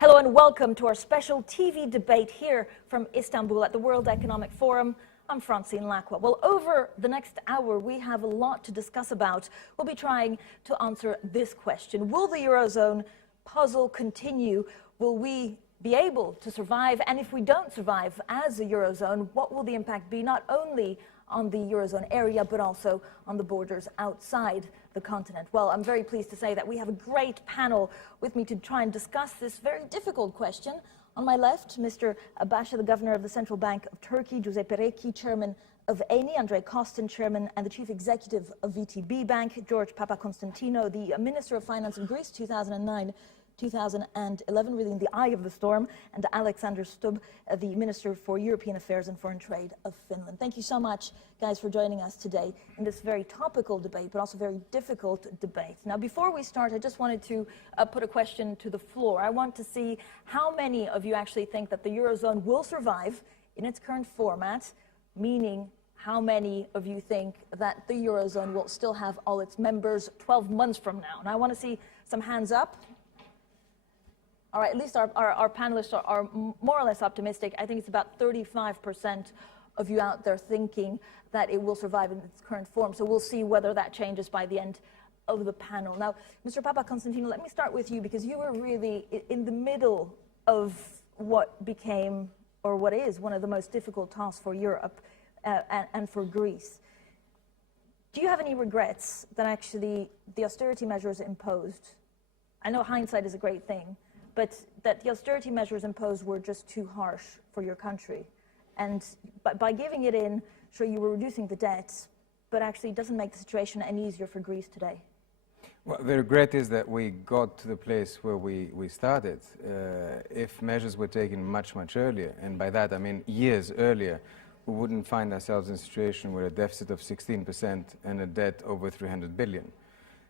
Hello and welcome to our special TV debate here from Istanbul at the World Economic Forum. I'm Francine Lacqua. Well, over the next hour, we have a lot to discuss about. We'll be trying to answer this question. Will the Eurozone puzzle continue? Will we be able to survive? And if we don't survive as a Eurozone, what will the impact be not only on the Eurozone area, but also on the borders outside the continent? Well, I'm very pleased to say that we have a great panel with me to try and discuss this very difficult question. On my left, Mr. Basha, the Governor of the Central Bank of Turkey, Giuseppe Recchi, Chairman of ENI, Andrei Kostin, Chairman and the Chief Executive of VTB Bank, George Papa-Konstantino, the Minister of Finance of Greece, 2009-2011, really in the eye of the storm, and Alexander Stubb, the Minister for European Affairs and Foreign Trade of Finland. Thank you so much, guys, for joining us today in this very topical debate, but also very difficult debate. Now, before we start, I just wanted to put a question to the floor. I want to see how many of you actually think that the Eurozone will survive in its current format, meaning how many of you think that the Eurozone will still have all its members 12 months from now? And I want to see some hands up. All right, at least our panelists are more or less optimistic. I think it's about 35% of you out there thinking that it will survive in its current form. So we'll see whether that changes by the end of the panel. Now, Mr. Papa-Konstantino, let me start with you, because you were really in the middle of what became, or what is, one of the most difficult tasks for Europe and for Greece. Do you have any regrets that actually the austerity measures imposed, I know hindsight is a great thing, but that the austerity measures imposed were just too harsh for your country? And by giving it in, sure, you were reducing the debt, but actually it doesn't make the situation any easier for Greece today. Well, the regret is that we got to the place where we started. If measures were taken much, much earlier, and by that I mean years earlier, we wouldn't find ourselves in a situation with a deficit of 16% and a debt over 300 billion.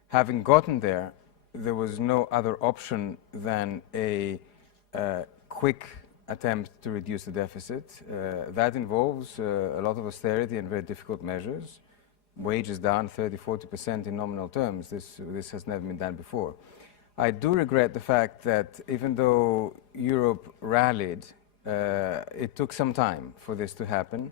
Having gotten there, there was no other option than a quick attempt to reduce the deficit. That involves a lot of austerity and very difficult measures. Wages down 30–40% in nominal terms. This has never been done before. I do regret the fact that even though Europe rallied, it took some time for this to happen.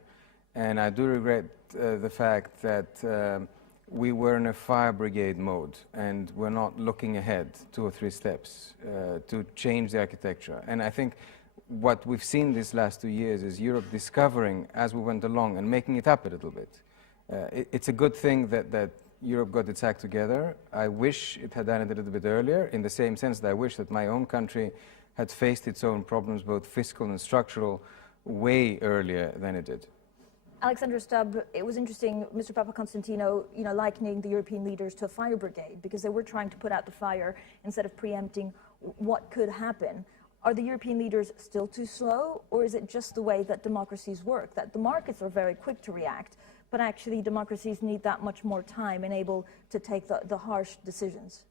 And I do regret the fact that we were in a fire brigade mode and we're not looking ahead 2 or 3 steps to change the architecture. And I think what we've seen these last 2 years is Europe discovering as we went along and making it up a little bit. It's a good thing that Europe got its act together. I wish it had done it a little bit earlier, in the same sense that I wish that my own country had faced its own problems, both fiscal and structural, way earlier than it did. Alexander Stubb, it was interesting, Mr. Papa-Konstantino, likening the European leaders to a fire brigade, because they were trying to put out the fire instead of preempting what could happen. Are the European leaders still too slow, or is it just the way that democracies work, that the markets are very quick to react, but actually democracies need that much more time and able to take the harsh decisions?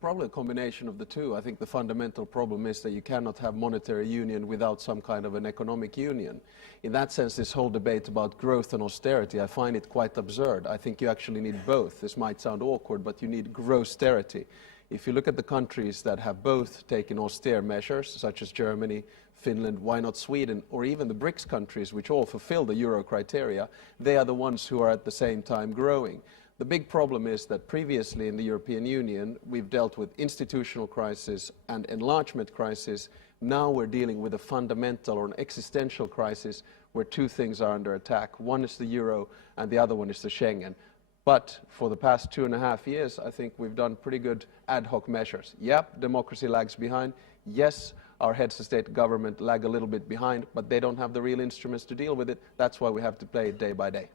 Probably a combination of the two. I think the fundamental problem is that you cannot have monetary union without some kind of an economic union. In that sense, this whole debate about growth and austerity, I find it quite absurd. I think you actually need both. This might sound awkward, but you need growth-sterity. If you look at the countries that have both taken austere measures, such as Germany, Finland, why not Sweden, or even the BRICS countries, which all fulfill the Euro criteria, they are the ones who are at the same time growing. The big problem is that previously in the European Union, we've dealt with institutional crisis and enlargement crisis. Now we're dealing with a fundamental or an existential crisis where 2 things are under attack. One is the euro and the other one is the Schengen. But for the past 2.5 years, I think we've done pretty good ad hoc measures. Yep, democracy lags behind. Yes, our heads of state government lag a little bit behind, but they don't have the real instruments to deal with it. That's why we have to play it day by day.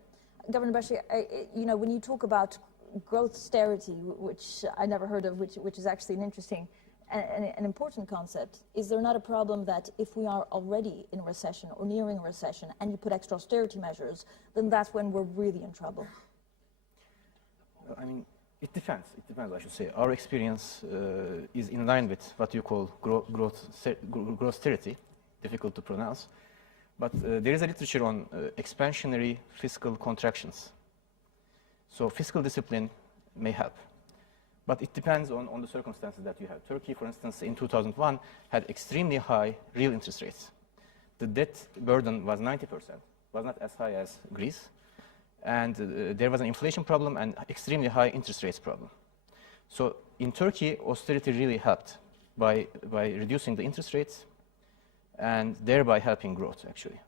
Governor Basha, when you talk about growth-sterity, which I never heard of, which is actually an interesting and an important concept, is there not a problem that if we are already in a recession or nearing a recession and you put extra austerity measures, then that's when we're really in trouble? I mean, it depends, I should say. Our experience is in line with what you call growth-sterity, difficult to pronounce. But there is a literature on expansionary fiscal contractions. So fiscal discipline may help. But it depends on the circumstances that you have. Turkey, for instance, in 2001 had extremely high real interest rates. The debt burden was 90%, was not as high as Greece. And there was an inflation problem and extremely high interest rates problem. So in Turkey, austerity really helped by reducing the interest rates and thereby helping growth, actually,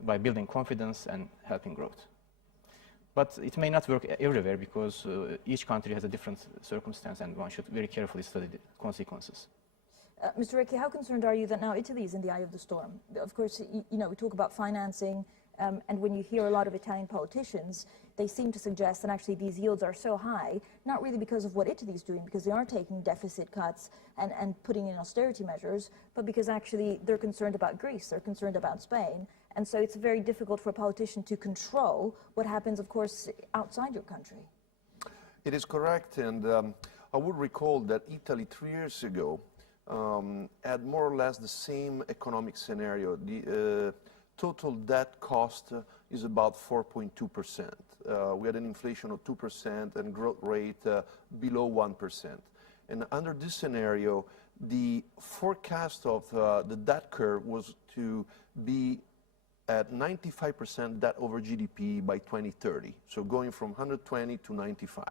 by building confidence and helping growth. But it may not work everywhere because each country has a different circumstance and one should very carefully study the consequences. Mr. Recchi, how concerned are you that now Italy is in the eye of the storm? Of course, you know, we talk about financing, and when you hear a lot of Italian politicians, they seem to suggest that actually these yields are so high, not really because of what Italy is doing, because they are taking deficit cuts and putting in austerity measures, but because actually they're concerned about Greece, they're concerned about Spain, and so it's very difficult for a politician to control what happens, of course, outside your country. It is correct, and I would recall that Italy 3 years ago had more or less the same economic scenario. The total debt cost is about 4.2%. We had an inflation of 2% and growth rate below 1%. And under this scenario, the forecast of the debt curve was to be at 95% debt over GDP by 2030. So going from 120 to 95,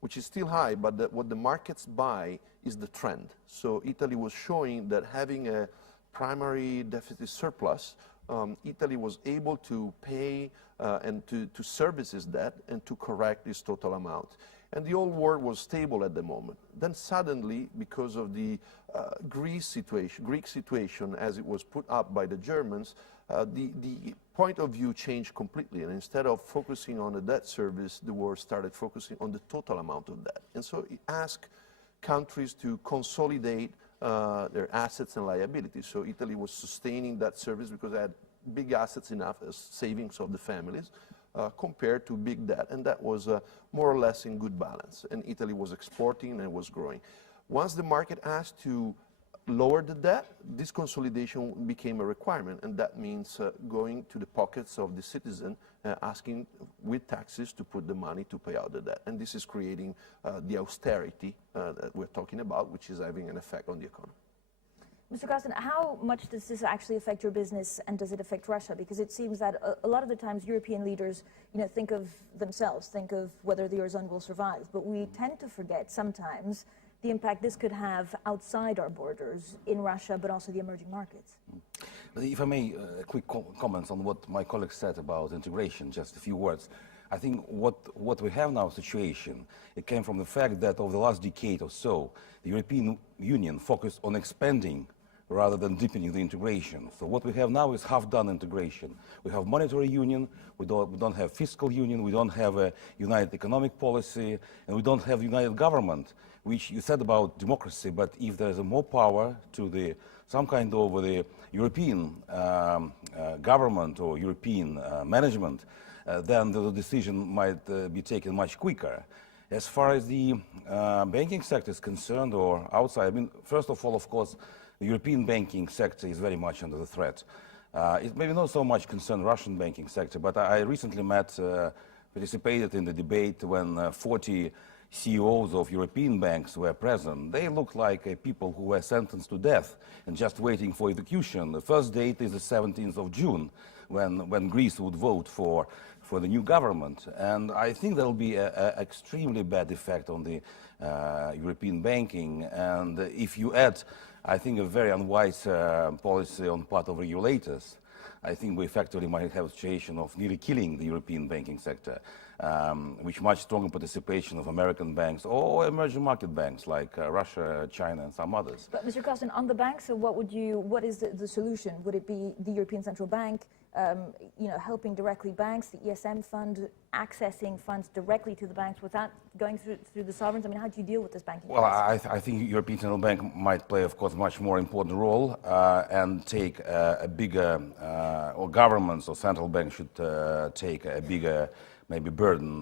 which is still high, but what the markets buy is the trend. So Italy was showing that having a primary deficit surplus, Italy was able to pay and to service its debt and to correct this total amount. And the whole world was stable at the moment. Then suddenly, because of the Greek situation as it was put up by the Germans, the point of view changed completely. And instead of focusing on the debt service, the world started focusing on the total amount of debt. And so it asked countries to consolidate their assets and liabilities. So Italy was sustaining that service because it had big assets enough as savings of the families compared to big debt. And that was more or less in good balance. And Italy was exporting and was growing. Once the market asked to lower the debt, this consolidation became a requirement. And that means going to the pockets of the citizen, asking with taxes to put the money to pay out the debt. And this is creating the austerity that we're talking about, which is having an effect on the economy. Mr. Kostin, how much does this actually affect your business, and does it affect Russia? Because it seems that a lot of the times European leaders, you know, think of themselves, think of whether the Eurozone will survive. But we tend to forget sometimes the impact this could have outside our borders in Russia, but also the emerging markets. If I may, a quick comment on what my colleague said about integration, just a few words. I think what we have now situation, it came from the fact that over the last decade or so, the European Union focused on expanding rather than deepening the integration. So what we have now is half-done integration. We have monetary union, we don't have fiscal union, we don't have a united economic policy, and we don't have united government, which you said about democracy, but if there's more power to some kind of the European government or European management, then the decision might be taken much quicker. As far as the banking sector is concerned or outside, I mean, first of all, of course, the European banking sector is very much under the threat. It maybe not so much concern Russian banking sector, but I recently participated in the debate when 40 CEOs of European banks were present. They looked like people who were sentenced to death and just waiting for execution. The first date is the 17th of June, when Greece would vote for the new government. And I think there will be an extremely bad effect on the European banking. And if you add, I think, a very unwise policy on part of regulators, I think we effectively might have a situation of nearly killing the European banking sector, with much stronger participation of American banks or emerging market banks like Russia, China, and some others. But Mr. Kostin, on the banks, so what is the solution? Would it be the European Central Bank, you know, helping directly banks, the ESM fund, accessing funds directly to the banks without going through the sovereigns? I mean, how do you deal with this banking crisis? I think European Central Bank might play, of course, a much more important role and take a bigger, or governments or central banks should take a bigger maybe burden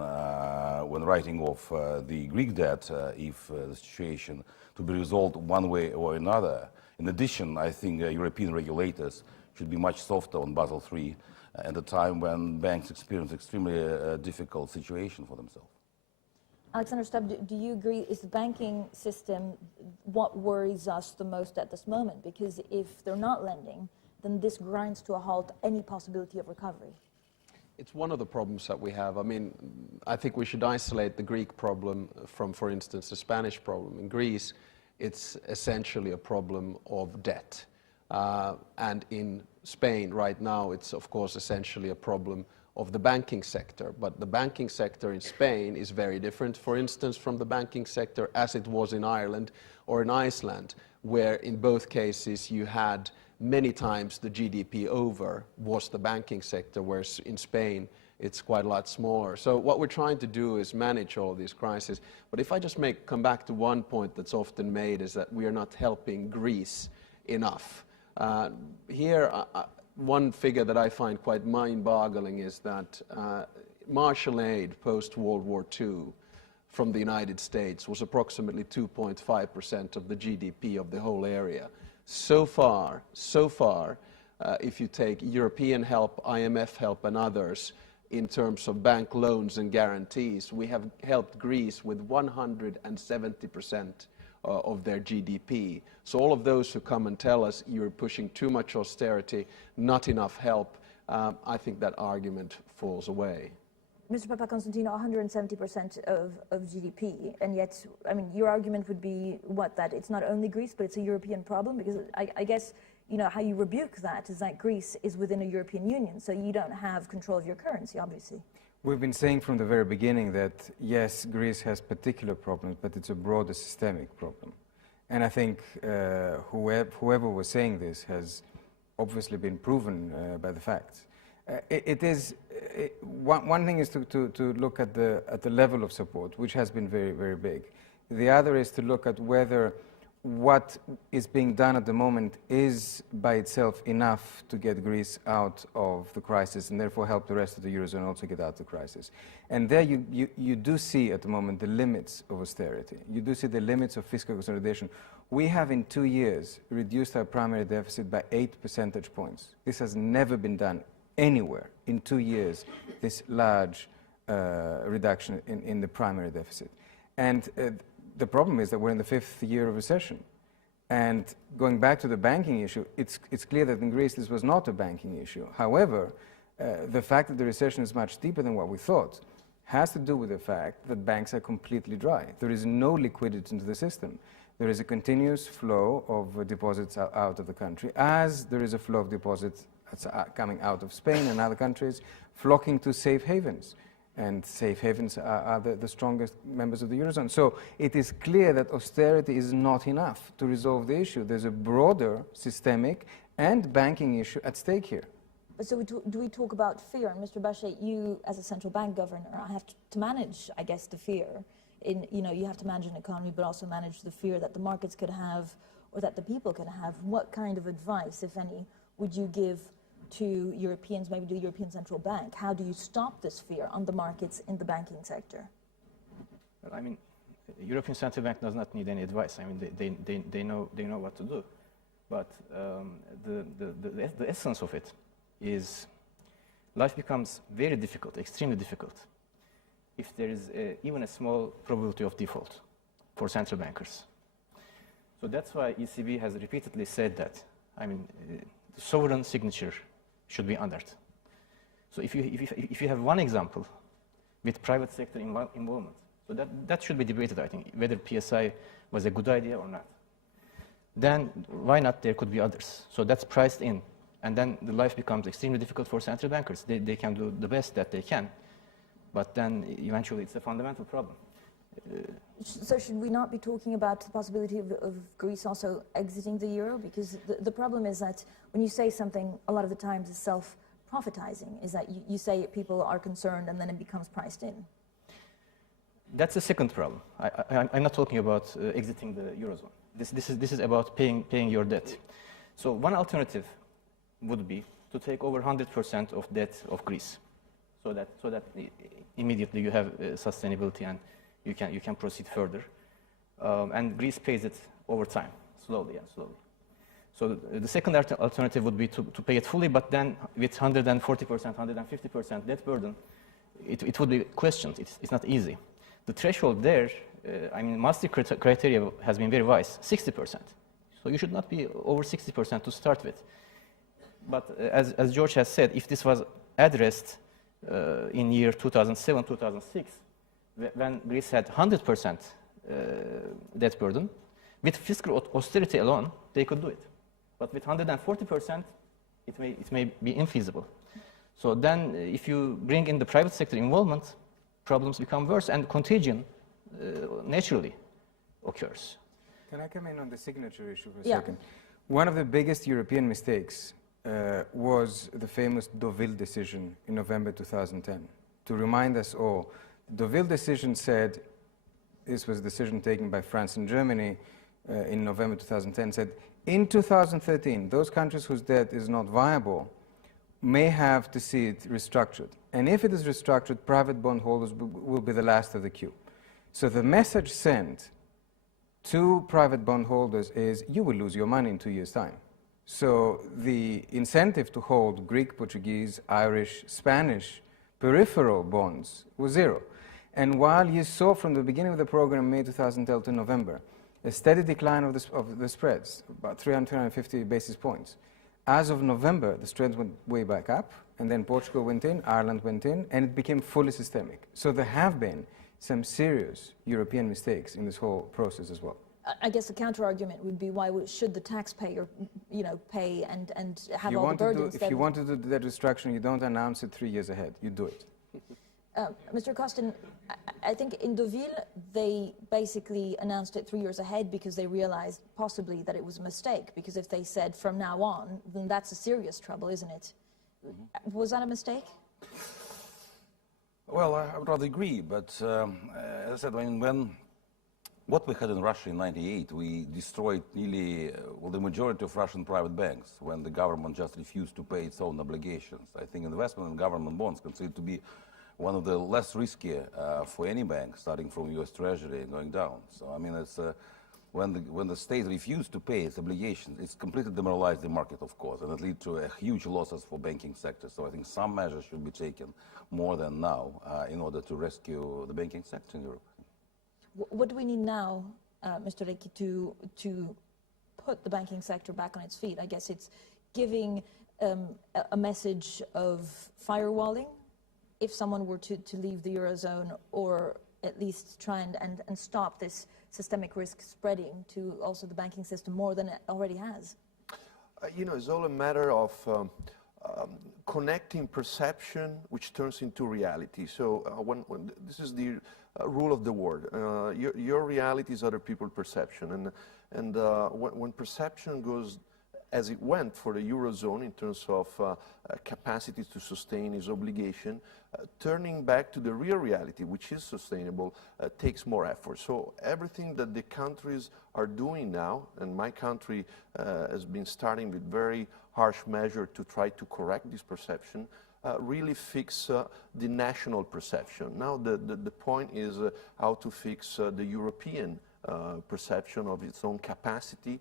when writing off the Greek debt if the situation to be resolved one way or another. In addition, I think European regulators should be much softer on Basel III at a time when banks experience extremely difficult situation for themselves. Alexander Stubb, do you agree, is the banking system what worries us the most at this moment? Because if they're not lending, then this grinds to a halt any possibility of recovery. It's one of the problems that we have. I mean, I think we should isolate the Greek problem from, for instance, the Spanish problem. In Greece, it's essentially a problem of debt. And in Spain right now, it's of course essentially a problem of the banking sector. But the banking sector in Spain is very different, for instance, from the banking sector as it was in Ireland or in Iceland, where in both cases you had many times the GDP over was the banking sector, whereas in Spain it's quite a lot smaller. So what we're trying to do is manage all these crises. But if I just come back to one point that's often made, is that we are not helping Greece enough. One figure that I find quite mind-boggling is that Marshall aid post-World War II from the United States was approximately 2.5% of the GDP of the whole area. So far, if you take European help, IMF help and others, in terms of bank loans and guarantees, we have helped Greece with 170% of their GDP. So all of those who come and tell us you're pushing too much austerity, not enough help, I think that argument falls away. Mr. Papa-Konstantino, 170% of GDP, and yet, I mean, your argument would be what, that it's not only Greece, but it's a European problem? Because I guess, you know, how you rebuke that is that Greece is within a European Union, so you don't have control of your currency, obviously. We've been saying from the very beginning that, yes, Greece has particular problems, but it's a broader systemic problem. And I think whoever was saying this has obviously been proven by the facts. One thing is to look at the level of support, which has been very, very big. The other is to look at whether what is being done at the moment is by itself enough to get Greece out of the crisis and therefore help the rest of the Eurozone also get out of the crisis. And there you do see at the moment the limits of austerity. You do see the limits of fiscal consolidation. We have in 2 years reduced our primary deficit by 8 percentage points. This has never been done anywhere in 2 years, this large reduction in the primary deficit. And the problem is that we're in the 5th year of recession. And going back to the banking issue, it's clear that in Greece this was not a banking issue. However, the fact that the recession is much deeper than what we thought has to do with the fact that banks are completely dry. There is no liquidity into the system. There is a continuous flow of deposits out of the country, as there is a flow of deposits coming out of Spain and other countries, flocking to safe havens. And safe havens are the strongest members of the Eurozone. So it is clear that austerity is not enough to resolve the issue. There's a broader systemic and banking issue at stake here. But so do we talk about fear? And Mr. Bachet, you as a central bank governor have to manage, I guess, the fear. You have to manage an economy, but also manage the fear that the markets could have or that the people could have. What kind of advice, if any, would you give to Europeans, maybe to the European Central Bank? How do you stop this fear on the markets in the banking sector? Well, I mean, the European Central Bank does not need any advice. I mean, they know what to do. But the essence of it is life becomes very difficult, extremely difficult, if there is even a small probability of default for central bankers. So that's why ECB has repeatedly said that, I mean, the sovereign signature should be honored. So if you have one example with private sector involvement, so that should be debated, I think, whether PSI was a good idea or not. Then why not there could be others? So that's priced in. And then the life becomes extremely difficult for central bankers. They can do the best that they can. But then eventually it's a fundamental problem. So should we not be talking about the possibility of Greece also exiting the euro? Because the problem is that when you say something, a lot of the times is self-profitizing, is that you say people are concerned and then it becomes priced in. That's the second problem. I'm not talking about exiting the eurozone. This is about paying your debt. So one alternative would be to take over 100% of debt of Greece, so that immediately you have sustainability and you can proceed further, and Greece pays it over time, slowly and slowly. So the second alternative would be to pay it fully, but then with 140%, 150% debt burden, it would be questioned. It's not easy. the threshold there, I mean, Maastricht criteria has been very wise, 60%. So you should not be over 60% to start with. But as George has said, if this was addressed in year 2007, 2006, when Greece had 100% debt burden, with fiscal austerity alone, they could do it. But with 140%, it may be infeasible. So then, if you bring in the private sector involvement, problems become worse, and contagion naturally occurs. Can I come in on the signature issue for a Yeah. second? One of the biggest European mistakes was the famous Deauville decision in November 2010. To remind us all, the Deauville decision said, this was a decision taken by France and Germany in November 2010, said, in 2013, those countries whose debt is not viable may have to see it restructured. And if it is restructured, private bondholders will be the last of the queue. So the message sent to private bondholders is, you will lose your money in 2 years' time. So the incentive to hold Greek, Portuguese, Irish, Spanish peripheral bonds was zero. And while you saw from the beginning of the program, May 2012 to November, a steady decline of the spreads, about 350 basis points. As of November, the spreads went way back up, and then Portugal went in, Ireland went in, and it became fully systemic. So there have been some serious European mistakes in this whole process as well. I guess the counter-argument would be, why should the taxpayer, pay and have all the burdens? If you want to do debt restructuring, you don't announce it 3 years ahead. You do it. Mr. Costin, I think in Deauville, they basically announced it 3 years ahead because they realized possibly that it was a mistake, because if they said from now on, then that's a serious trouble, isn't it? Mm-hmm. Was that a mistake? Well, I would rather agree, but as I said, when what we had in Russia in '98, we destroyed nearly the majority of Russian private banks when the government just refused to pay its own obligations. I think investment in government bonds considered to be one of the less risky for any bank, starting from U.S. Treasury and going down. So I mean, it's when the state refused to pay its obligations, it's completely demoralized the market, of course, and it led to huge losses for banking sector. So I think some measures should be taken more than now in order to rescue the banking sector in Europe. What do we need now, Mr. Recchi, to put the banking sector back on its feet? I guess it's giving a message of firewalling if someone were to leave the Eurozone, or at least try and stop this systemic risk spreading to also the banking system more than it already has. It's all a matter of connecting perception, which turns into reality. So when this is the rule of the world. Your reality is other people's perception. And when perception goes as it went for the Eurozone in terms of capacity to sustain its obligation, turning back to the real reality, which is sustainable, takes more effort. So everything that the countries are doing now, and my country has been starting with very harsh measures to try to correct this perception, really fix the national perception. Now the point is how to fix the European perception of its own capacity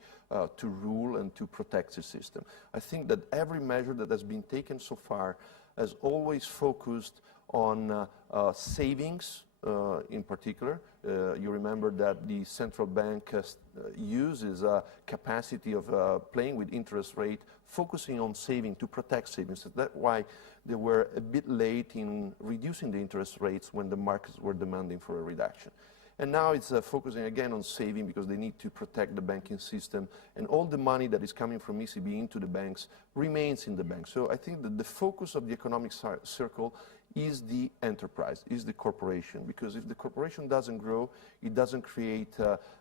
to rule and to protect the system. I think that every measure that has been taken so far has always focused on savings in particular. You remember that the central bank uses a capacity of playing with interest rate, focusing on saving to protect savings. That's why they were a bit late in reducing the interest rates when the markets were demanding for a reduction. And now it's focusing again on saving because they need to protect the banking system, and all the money that is coming from ECB into the banks remains in the banks. So I think that the focus of the economic circle is the enterprise, is the corporation, because if the corporation doesn't grow, it doesn't create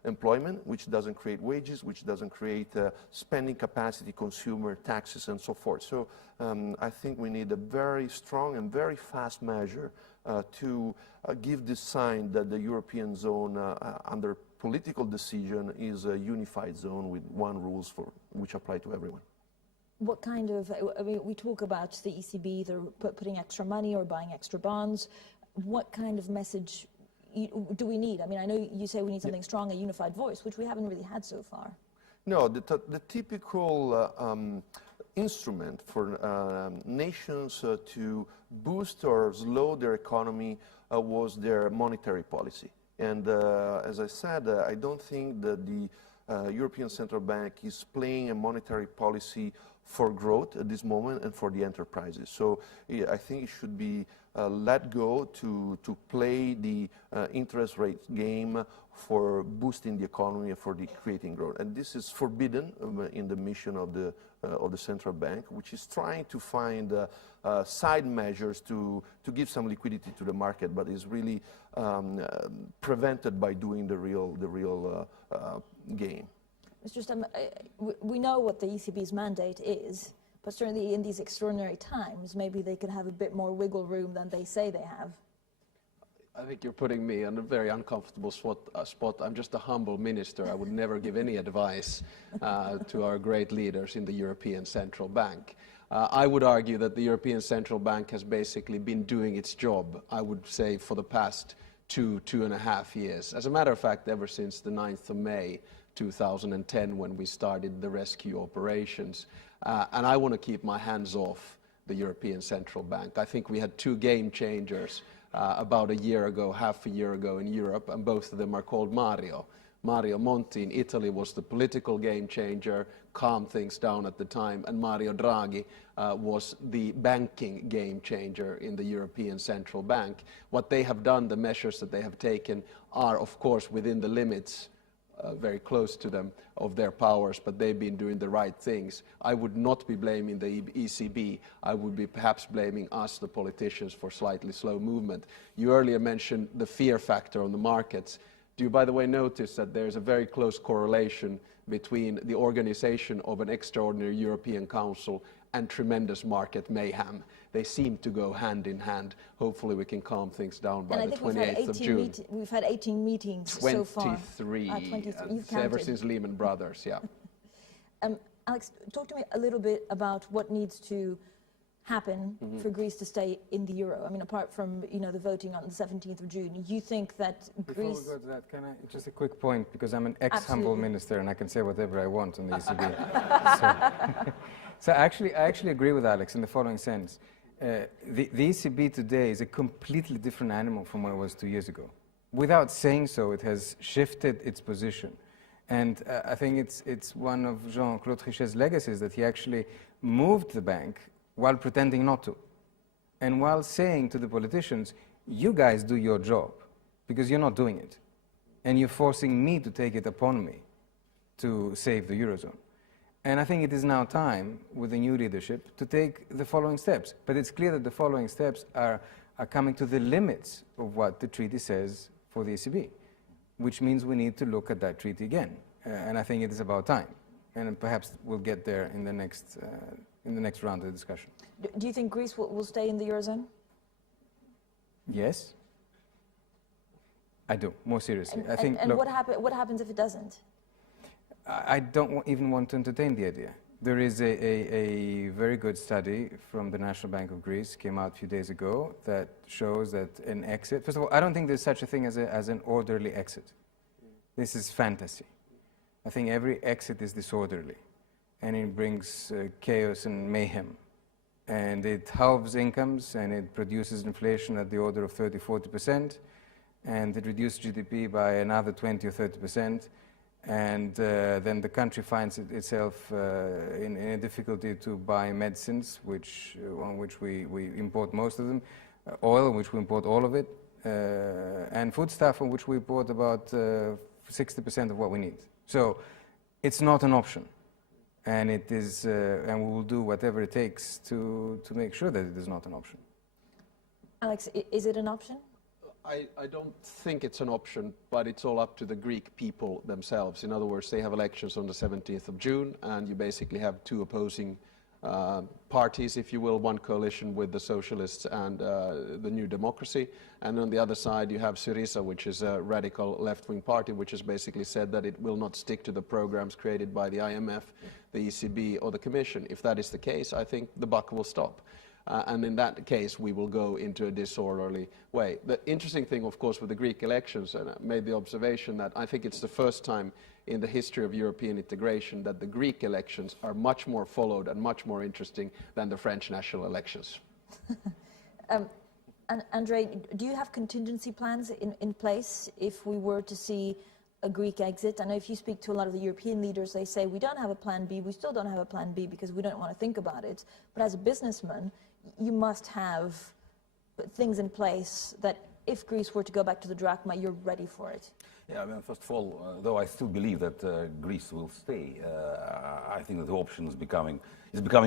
employment, which doesn't create wages, which doesn't create spending capacity, consumer taxes, and so forth. So I think we need a very strong and very fast measure to give the sign that the European zone, under political decision, is a unified zone with one rules for which apply to everyone. What kind of, I mean, we talk about the ECB either putting extra money or buying extra bonds. What kind of message do we need? I mean, I know you say we need something strong, a unified voice, which we haven't really had so far. No, the typical instrument for nations to boost or slow their economy was their monetary policy. And as I said, I don't think that the European Central Bank is playing a monetary policy for growth at this moment and for the enterprises. So I think it should be let go to play the interest rate game for boosting the economy and for the creating growth. And this is forbidden in the mission of the central bank, which is trying to find side measures to give some liquidity to the market, but is really prevented by doing the real game. Mr. Stubb, we know what the ECB's mandate is, but certainly in these extraordinary times, maybe they could have a bit more wiggle room than they say they have. I think you're putting me on a very uncomfortable spot. I'm just a humble minister. I would never give any advice to our great leaders in the European Central Bank. I would argue that the European Central Bank has basically been doing its job, I would say, for the past 2.5 years. As a matter of fact, ever since the 9th of May 2010, when we started the rescue operations. And I want to keep my hands off the European Central Bank. I think we had two game changers about half a year ago in Europe, and both of them are called Mario. Mario Monti in Italy was the political game changer, calmed things down at the time, and Mario Draghi was the banking game changer in the European Central Bank. What they have done, the measures that they have taken, are of course within the limits, very close to them, of their powers, but they've been doing the right things. I would not be blaming the ECB. I would be perhaps blaming us, the politicians, for slightly slow movement. You earlier mentioned the fear factor on the markets. Do you, by the way, notice that there's a very close correlation between the organization of an extraordinary European Council and tremendous market mayhem? They seem to go hand in hand. Hopefully we can calm things down by the 28th of June. We've had 18 meetings so far. 23. 23. You've Ever counted. since Lehman Brothers, yeah. Alex, talk to me a little bit about what needs to happen for Greece to stay in the euro. I mean, apart from the voting on the 17th of June, you think that Greece... Before we go to that, can I just a quick point, because I'm an ex-humble minister and I can say whatever I want on the ECB. So I actually agree with Alex in the following sense. The ECB today is a completely different animal from what it was 2 years ago. Without saying so, it has shifted its position. And I think it's one of Jean-Claude Trichet's legacies that he actually moved the bank while pretending not to. And while saying to the politicians, you guys do your job, because you're not doing it. And you're forcing me to take it upon me to save the Eurozone. And I think it is now time, with the new leadership, to take the following steps. But it's clear that the following steps are coming to the limits of what the treaty says for the ECB, which means we need to look at that treaty again. And I think it is about time. And perhaps we'll get there in the next round of the discussion. Do you think Greece will stay in the Eurozone? Yes. I do, more seriously. And what happens if it doesn't? I don't even want to entertain the idea. There is a very good study from the National Bank of Greece, came out a few days ago, that shows that an exit... First of all, I don't think there's such a thing as an orderly exit. This is fantasy. I think every exit is disorderly, and it brings chaos and mayhem. And it halves incomes, and it produces inflation at the order of 30-40%, and it reduces GDP by another 20 or 30%. And then the country finds itself in a difficulty to buy medicines, on which we import most of them, oil, on which we import all of it, and foodstuff, on which we import about 60% of what we need. So it's not an option, and it is, and we will do whatever it takes to make sure that it is not an option. Alex, is it an option? I don't think it's an option, but it's all up to the Greek people themselves. In other words, they have elections on the 17th of June, and you basically have two opposing parties, if you will, one coalition with the Socialists and the New Democracy, and on the other side you have Syriza, which is a radical left-wing party, which has basically said that it will not stick to the programs created by the IMF, the ECB, or the Commission. If that is the case, I think the buck will stop. And in that case, we will go into a disorderly way. The interesting thing, of course, with the Greek elections, and I made the observation that I think it's the first time in the history of European integration that the Greek elections are much more followed and much more interesting than the French national elections. And Andrei, do you have contingency plans in place if we were to see a Greek exit? I know if you speak to a lot of the European leaders, they say, we don't have a plan B, we still don't have a plan B because we don't want to think about it. But as a businessman, you must have things in place that if Greece were to go back to the drachma, you're ready for it. Yeah, I mean, first of all, though I still believe that Greece will stay, I think that the option is becoming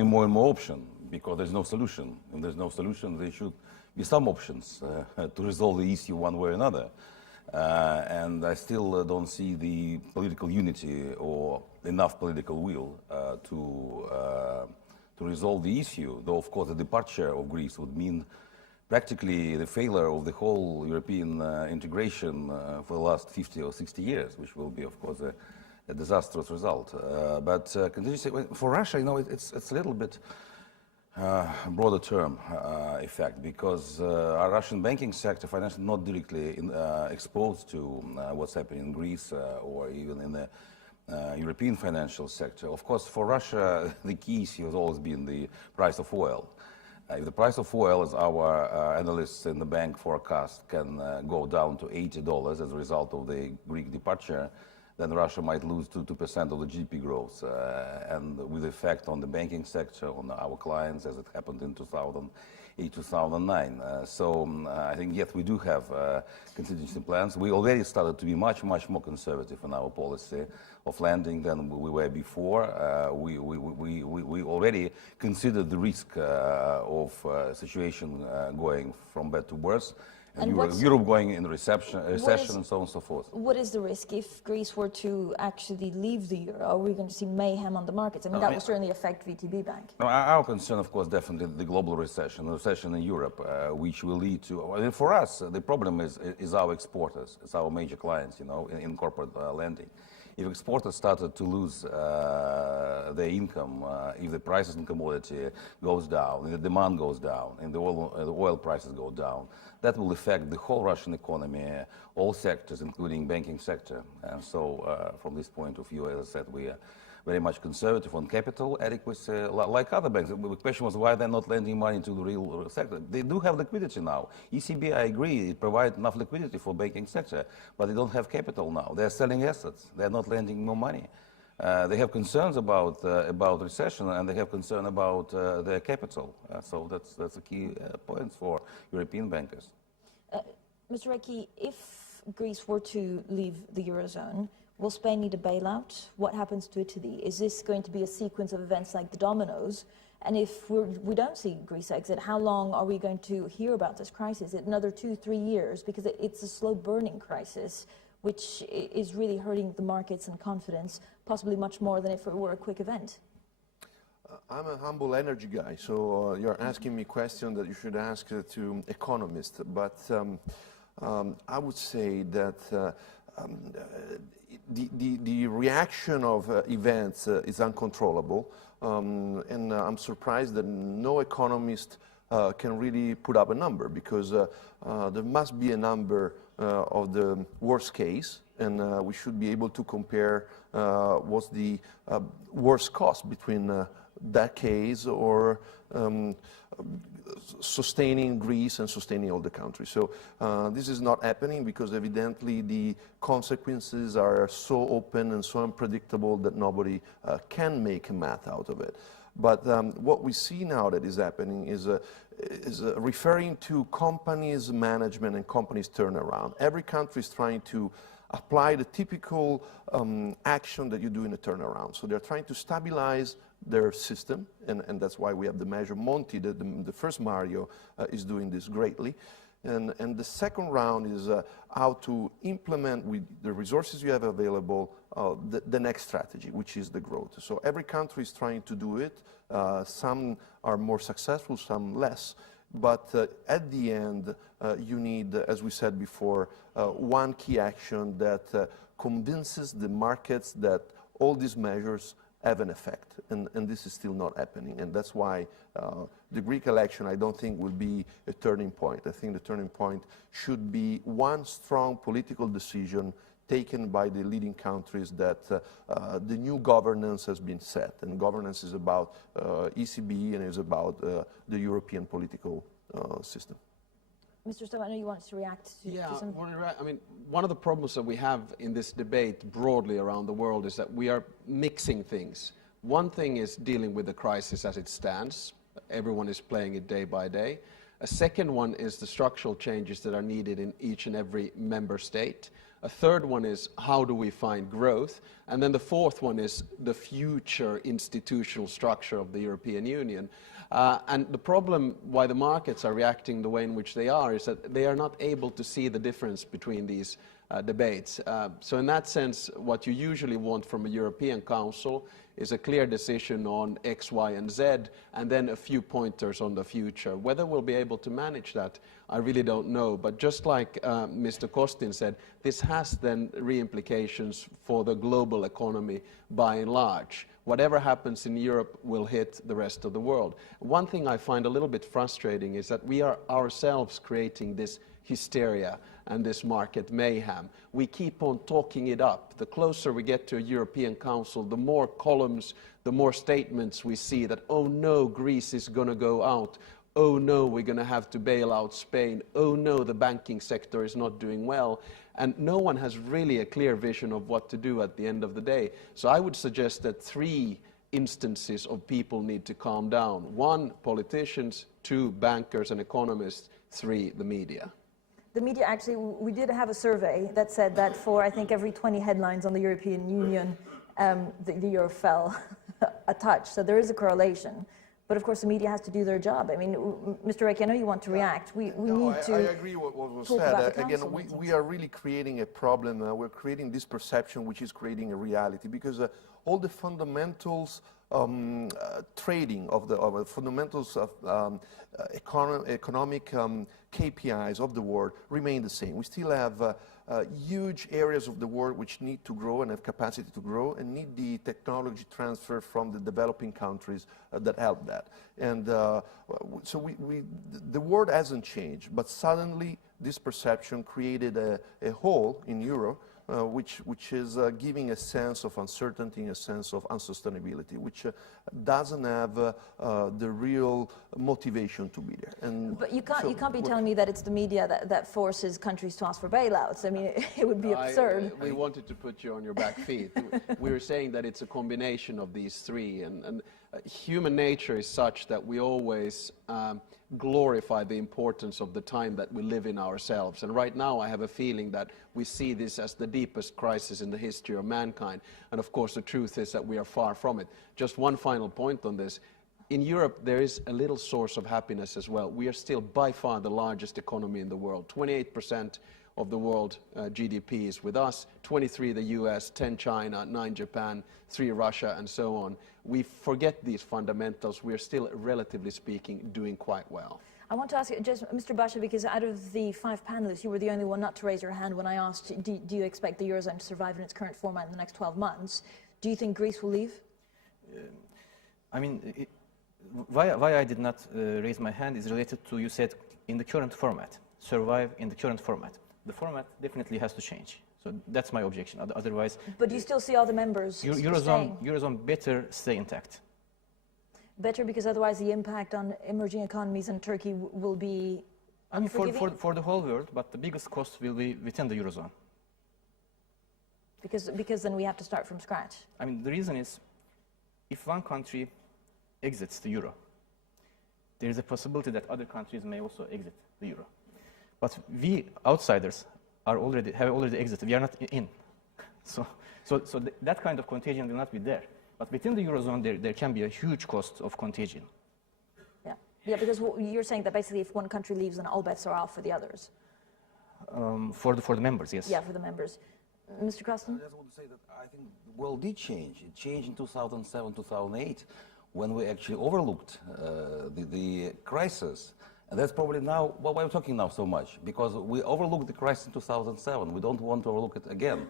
more and more option because there's no solution. If there's no solution, there should be some options to resolve the issue one way or another. And I still don't see the political unity or enough political will to resolve the issue, though of course the departure of Greece would mean practically the failure of the whole European integration for the last 50 or 60 years, which will be of course a disastrous result. But contingency, for Russia, you know, it's a little bit broader term effect because our Russian banking sector, financial, not directly exposed to what's happening in Greece or even in the European financial sector. Of course, for Russia, the key issue has always been the price of oil. If the price of oil, as our analysts in the bank forecast, can go down to $80 as a result of the Greek departure, then Russia might lose 2% of the GDP growth, and with effect on the banking sector, on our clients, as it happened in 2008, 2009. So I think, yes, we do have contingency plans. We already started to be much more conservative in our policy of lending than we were before. We already considered the risk of situation going from bad to worse. And Europe going in recession and so on and so forth. What is the risk if Greece were to actually leave the euro? Are we going to see mayhem on the markets? I mean, that will certainly affect VTB Bank. No, our concern, of course, definitely the global recession in Europe, which will lead to. I mean, for us, the problem is our exporters, it's our major clients, you know, in corporate lending. If exporters started to lose their income, if the prices in commodity goes down, if the demand goes down, and the oil prices go down, that will affect the whole Russian economy, all sectors, including banking sector. And so, from this point of view, as I said, we are very much conservative on capital adequacy, like other banks. The question was why they're not lending money to the real sector. They do have liquidity now. ECB, I agree, it provides enough liquidity for banking sector, but they don't have capital now. They're selling assets. They're not lending more money. They have concerns about recession, and they have concern about their capital. So that's a key point for European bankers. Mr. Recchi, if Greece were to leave the Eurozone, will Spain need a bailout? What happens to Italy? Is this going to be a sequence of events like the dominoes? And if we don't see Greece exit, how long are we going to hear about this crisis? Is it another 2-3 years? Because it's a slow-burning crisis, which is really hurting the markets and confidence, possibly much more than if it were a quick event. I'm a humble energy guy, so you're asking me questions that you should ask to economists. But I would say that the reaction of events is uncontrollable, and I'm surprised that no economist can really put up a number, because there must be a number of the worst case, and we should be able to compare what's the worst cost between that case or sustaining Greece and sustaining all the countries. So this is not happening because evidently the consequences are so open and so unpredictable that nobody can make a math out of it. But what we see now that is happening is referring to companies' management and companies' turnaround. Every country is trying to apply the typical action that you do in a turnaround. So they're trying to stabilize their system, and that's why we have the measure Monti. The first Mario is doing this greatly. And the second round is how to implement with the resources you have available the next strategy, which is the growth. So every country is trying to do it. Some are more successful, some less. But at the end, you need, as we said before, one key action that convinces the markets that all these measures have an effect, and this is still not happening, and that's why the Greek election, I don't think, will be a turning point. I think the turning point should be one strong political decision taken by the leading countries that the new governance has been set, and governance is about ECB and is about the European political system. Mr. Stubb, I know you wanted to react to some... I mean, one of the problems that we have in this debate broadly around the world is that we are mixing things. One thing is dealing with the crisis as it stands. Everyone is playing it day by day. A second one is the structural changes that are needed in each and every member state. A third one is how do we find growth? And then the fourth one is the future institutional structure of the European Union. And the problem why the markets are reacting the way in which they are is that they are not able to see the difference between these debates. So in that sense, what you usually want from a European Council is a clear decision on X, Y, and Z, and then a few pointers on the future. Whether we'll be able to manage that, I really don't know. But just like Mr. Kostin said, this has then re-implications for the global economy by and large. Whatever happens in Europe will hit the rest of the world. One thing I find a little bit frustrating is that we are ourselves creating this hysteria and this market mayhem. We keep on talking it up. The closer we get to a European Council, the more columns, the more statements we see that, oh no, Greece is going to go out. Oh no, we're going to have to bail out Spain. Oh no, the banking sector is not doing well. And no one has really a clear vision of what to do at the end of the day. So I would suggest that three instances of people need to calm down. One, politicians. Two, bankers and economists. Three, the media. The media, actually, we did have a survey that said that for, I think, every 20 headlines on the European Union, the euro fell a touch. So there is a correlation. But of course, the media has to do their job. I mean, Mr. Reiki, I know you want to react. We need to. I agree with what was said. Again, we are really creating a problem. We're creating this perception, which is creating a reality, because all the fundamentals trading of the fundamentals of economic KPIs of the world remain the same. We still have huge areas of the world which need to grow and have capacity to grow and need the technology transfer from the developing countries that help that. And so the world hasn't changed, but suddenly this perception created a hole in Euro which is giving a sense of uncertainty, a sense of unsustainability, which doesn't have the real motivation to be there. And but you can't be telling me that it's the media that forces countries to ask for bailouts. I mean, it would be absurd. We wanted to put you on your back feet. We were saying that it's a combination of these three, and human nature is such that we always glorify the importance of the time that we live in ourselves. And right now I have a feeling that we see this as the deepest crisis in the history of mankind. And of course the truth is that we are far from it. Just one final point on this. In Europe there is a little source of happiness as well. We are still by far the largest economy in the world. 28% of the world GDP is with us, 23 the US, 10 China, 9 Japan, 3 Russia, and so on. We forget these fundamentals. We are still, relatively speaking, doing quite well. I want to ask you, just Mr. Basha, because out of the 5 panelists, you were the only one not to raise your hand when I asked, do you expect the Eurozone to survive in its current format in the next 12 months? Do you think Greece will leave? I mean, why I did not raise my hand is related to, you said, in the current format, survive in the current format. The format definitely has to change. So that's my objection. Otherwise, but do you still see all the members staying? Eurozone better stay intact. Better, because otherwise the impact on emerging economies in Turkey will be unforgiving? For the whole world, but the biggest cost will be within the Eurozone. Because then we have to start from scratch. I mean, the reason is, if one country exits the Euro, there is a possibility that other countries may also exit the Euro. But we outsiders have already exited. We are not in. So that kind of contagion will not be there. But within the Eurozone, there can be a huge cost of contagion. Yeah, because you're saying that basically if one country leaves, then all bets are off for the others. For the members, yes. Yeah, for the members. Mr. Kostin? I just want to say that I think the world did change. It changed in 2007, 2008, when we actually overlooked the crisis. And that's probably now why we're talking now so much, because we overlooked the crisis in 2007. We don't want to overlook it again.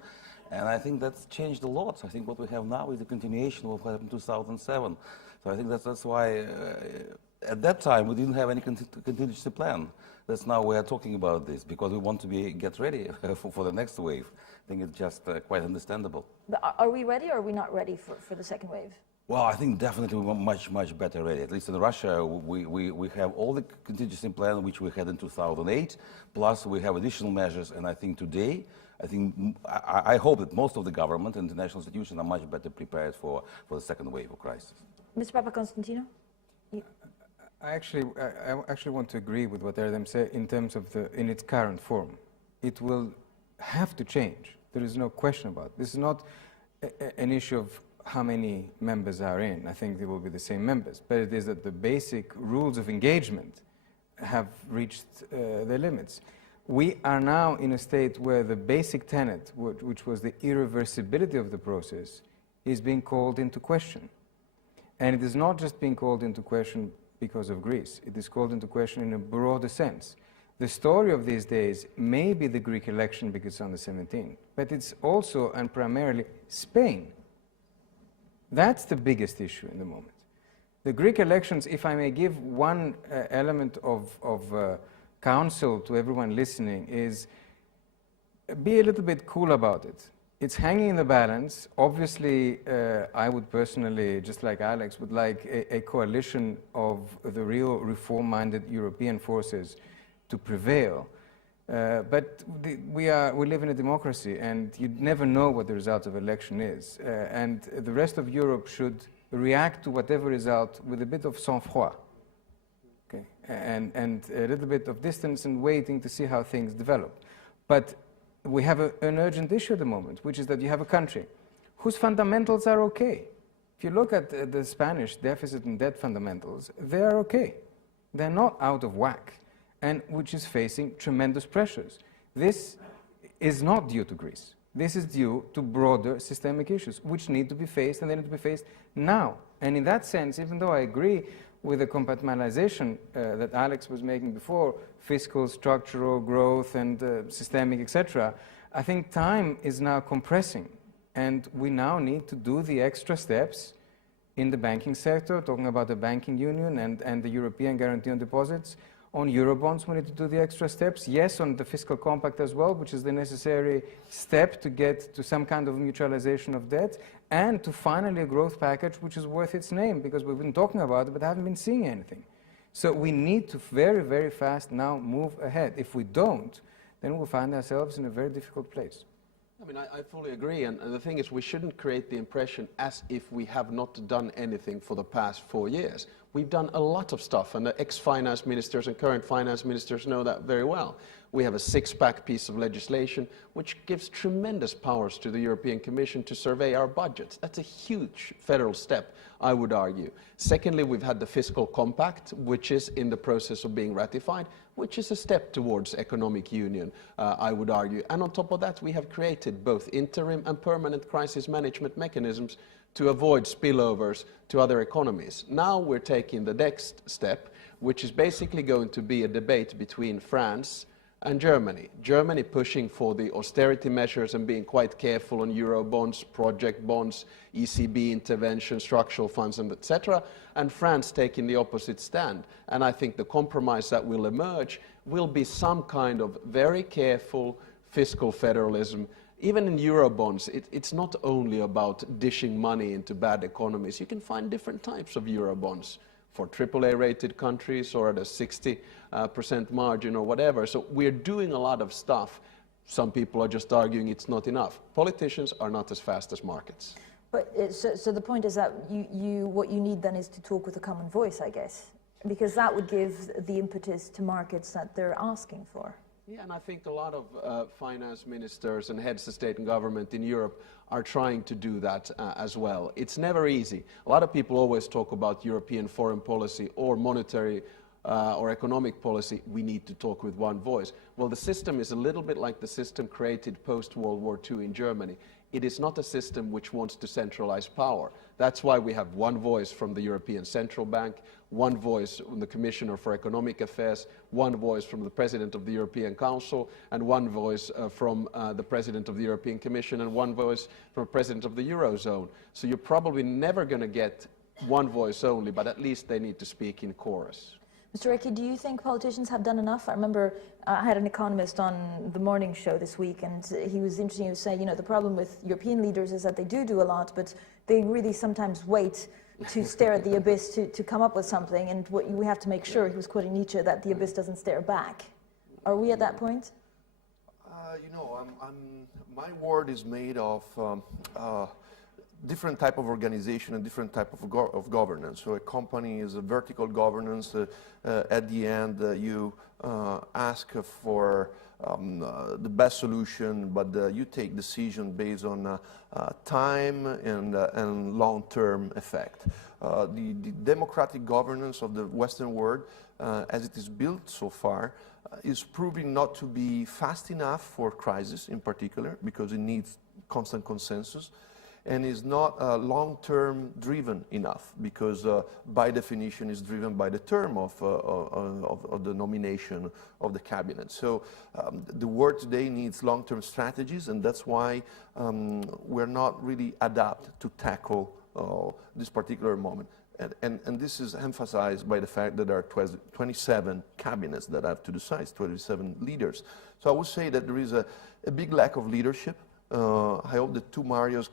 And I think that's changed a lot. I think what we have now is a continuation of what happened in 2007. So I think that's why at that time we didn't have any contingency plan. That's now we are talking about this because we want to get ready for the next wave. I think it's just quite understandable. But are we ready or are we not ready for the second wave? Well, I think definitely we're much better ready. At least in Russia, we have all the contingency plan which we had in 2008, plus we have additional measures. And I think today, I hope that most of the government and international institutions are much better prepared for the second wave of crisis. Mr. Papa-Konstantinou? I actually want to agree with what Erdem said in terms of in its current form. It will have to change. There is no question about it. This is not an issue of how many members are in. I think they will be the same members. But it is that the basic rules of engagement have reached their limits. We are now in a state where the basic tenet, which was the irreversibility of the process, is being called into question. And it is not just being called into question because of Greece. It is called into question in a broader sense. The story of these days may be the Greek election because it's on the 17th, but it's also and primarily Spain. That's the biggest issue in the moment. The Greek elections, if I may give one element of counsel to everyone listening, is be a little bit cool about it. It's hanging in the balance. Obviously, I would personally, just like Alex, would like a coalition of the real reform-minded European forces to prevail. But we live in a democracy, and you never know what the result of election is. And the rest of Europe should react to whatever result with a bit of sang-froid, okay? And a little bit of distance and waiting to see how things develop. But we have an urgent issue at the moment, which is that you have a country whose fundamentals are okay. If you look at the Spanish deficit and debt fundamentals, they are okay. They're not out of whack, and which is facing tremendous pressures. This is not due to Greece. This is due to broader systemic issues, which need to be faced, and they need to be faced now. And in that sense, even though I agree with the compartmentalization that Alex was making before, fiscal, structural, growth, and systemic, etc., I think time is now compressing. And we now need to do the extra steps in the banking sector, talking about the banking union and the European guarantee on deposits. On Eurobonds, we need to do the extra steps. Yes, on the fiscal compact as well, which is the necessary step to get to some kind of mutualization of debt, and to finally a growth package which is worth its name, because we've been talking about it but haven't been seeing anything. So we need to very, very fast now move ahead. If we don't, then we'll find ourselves in a very difficult place. I mean, I fully agree, and the thing is, we shouldn't create the impression as if we have not done anything for the past 4 years. We've done a lot of stuff, and the ex-finance ministers and current finance ministers know that very well. We have a six-pack piece of legislation which gives tremendous powers to the European Commission to survey our budgets. That's a huge federal step, I would argue. Secondly, we've had the fiscal compact, which is in the process of being ratified, which is a step towards economic union, I would argue. And on top of that, we have created both interim and permanent crisis management mechanisms to avoid spillovers to other economies. Now we're taking the next step, which is basically going to be a debate between France and Germany. Germany pushing for the austerity measures and being quite careful on euro bonds, project bonds, ECB intervention, structural funds, and etc. And France taking the opposite stand. And I think the compromise that will emerge will be some kind of very careful fiscal federalism. Even in Eurobonds, it's not only about dishing money into bad economies. You can find different types of Eurobonds for AAA-rated countries or at a 60% margin or whatever. So we're doing a lot of stuff. Some people are just arguing it's not enough. Politicians are not as fast as markets. But so the point is that what you need then is to talk with a common voice, I guess, because that would give the impetus to markets that they're asking for. Yeah, and I think a lot of finance ministers and heads of state and government in Europe are trying to do that as well. It's never easy. A lot of people always talk about European foreign policy or monetary or economic policy. We need to talk with one voice. Well, the system is a little bit like the system created post-World War II in Germany. It is not a system which wants to centralize power. That's why we have one voice from the European Central Bank, one voice from the Commissioner for Economic Affairs, one voice from the President of the European Council, and one voice from the President of the European Commission, and one voice from the President of the Eurozone. So you're probably never going to get one voice only, but at least they need to speak in chorus. Mr. Recchi, do you think politicians have done enough? I remember I had an economist on the morning show this week, and he was interesting. He was saying, you know, the problem with European leaders is that they do a lot, but they really sometimes wait to stare at the abyss to come up with something, and we have to make sure, he was quoting Nietzsche, that the abyss doesn't stare back. Are we at that point? You know, my word is made of different type of organization and different type of governance. So a company is a vertical governance. At the end, you ask for the best solution, but you take decision based on time and long-term effect. The democratic governance of the Western world, as it is built so far, is proving not to be fast enough for crisis in particular, because it needs constant consensus, and is not long-term driven enough, because by definition is driven by the term of the nomination of the cabinet. So the world today needs long-term strategies, and that's why we're not really adapt to tackle this particular moment. And this is emphasized by the fact that there are 27 cabinets that have to decide, 27 leaders. So I would say that there is a big lack of leadership. I hope that two Marios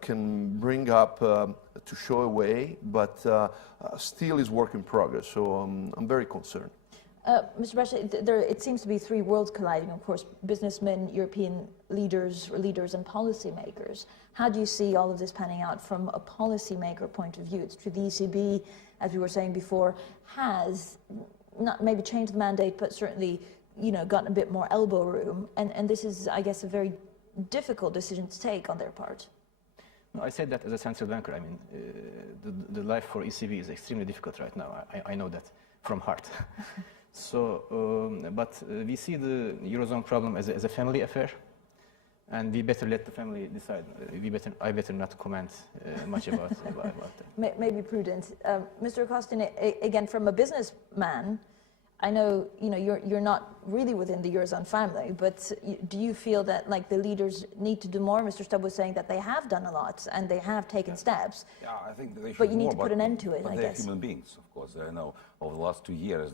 can bring up to show a way, but still is work in progress. So I'm very concerned. Mr. Brescia, it seems to be three worlds colliding, of course, businessmen, European leaders and policymakers. How do you see all of this panning out from a policymaker point of view? It's true the ECB, as we were saying before, has not maybe changed the mandate, but certainly, you know, gotten a bit more elbow room. And this is, I guess, a very difficult decision to take on their part. No, I said that as a central banker. I mean, the life for ECB is extremely difficult right now. I know that from heart. So, but we see the Eurozone problem as a family affair, and we better let the family decide. I better not comment much about that. Maybe prudent. Mr. Kostin, again, from a businessman, I know, you know, you're not really within the Eurozone family, but do you feel that, like, the leaders need to do more? Mr. Stubb was saying that they have done a lot and they have taken steps. Yeah, I think they should. But you need more, to put an end to it, but I they're guess. Human beings, of course. I know over the last 2 years,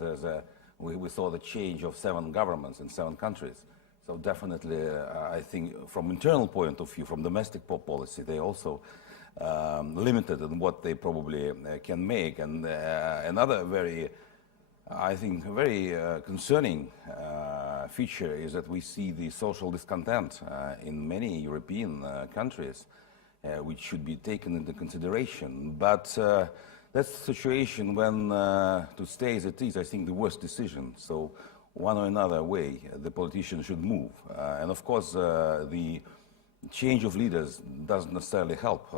we saw the change of 7 governments in 7 countries. So definitely, I think from internal point of view, from domestic policy, they also limited in what they probably can make. And another very, I think, very concerning feature is that we see the social discontent in many European countries, which should be taken into consideration. But that's the situation when to stay as it is, I think, the worst decision. So one or another way, the politicians should move. And of course, the change of leaders doesn't necessarily help.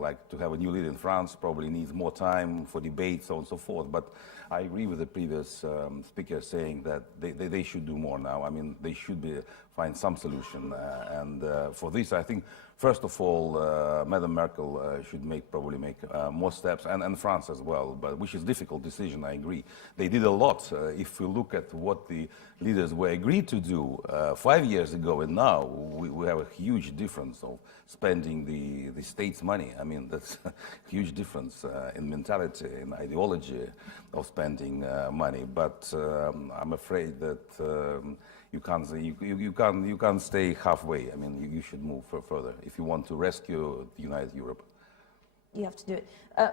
Like to have a new leader in France probably needs more time for debate, so on and so forth. But I agree with the previous speaker saying that they should do more now. I mean, they should find some solution. And for this, I think, first of all, Madam Merkel should probably make more steps, and France as well, but which is a difficult decision, I agree. They did a lot. If we look at what the leaders were agreed to do 5 years ago and now, we have a huge difference of spending the state's money. I mean, that's a huge difference in mentality, in ideology of spending money. But I'm afraid that you can't stay halfway. I mean, you should move further if you want to rescue the United Europe. You have to do it.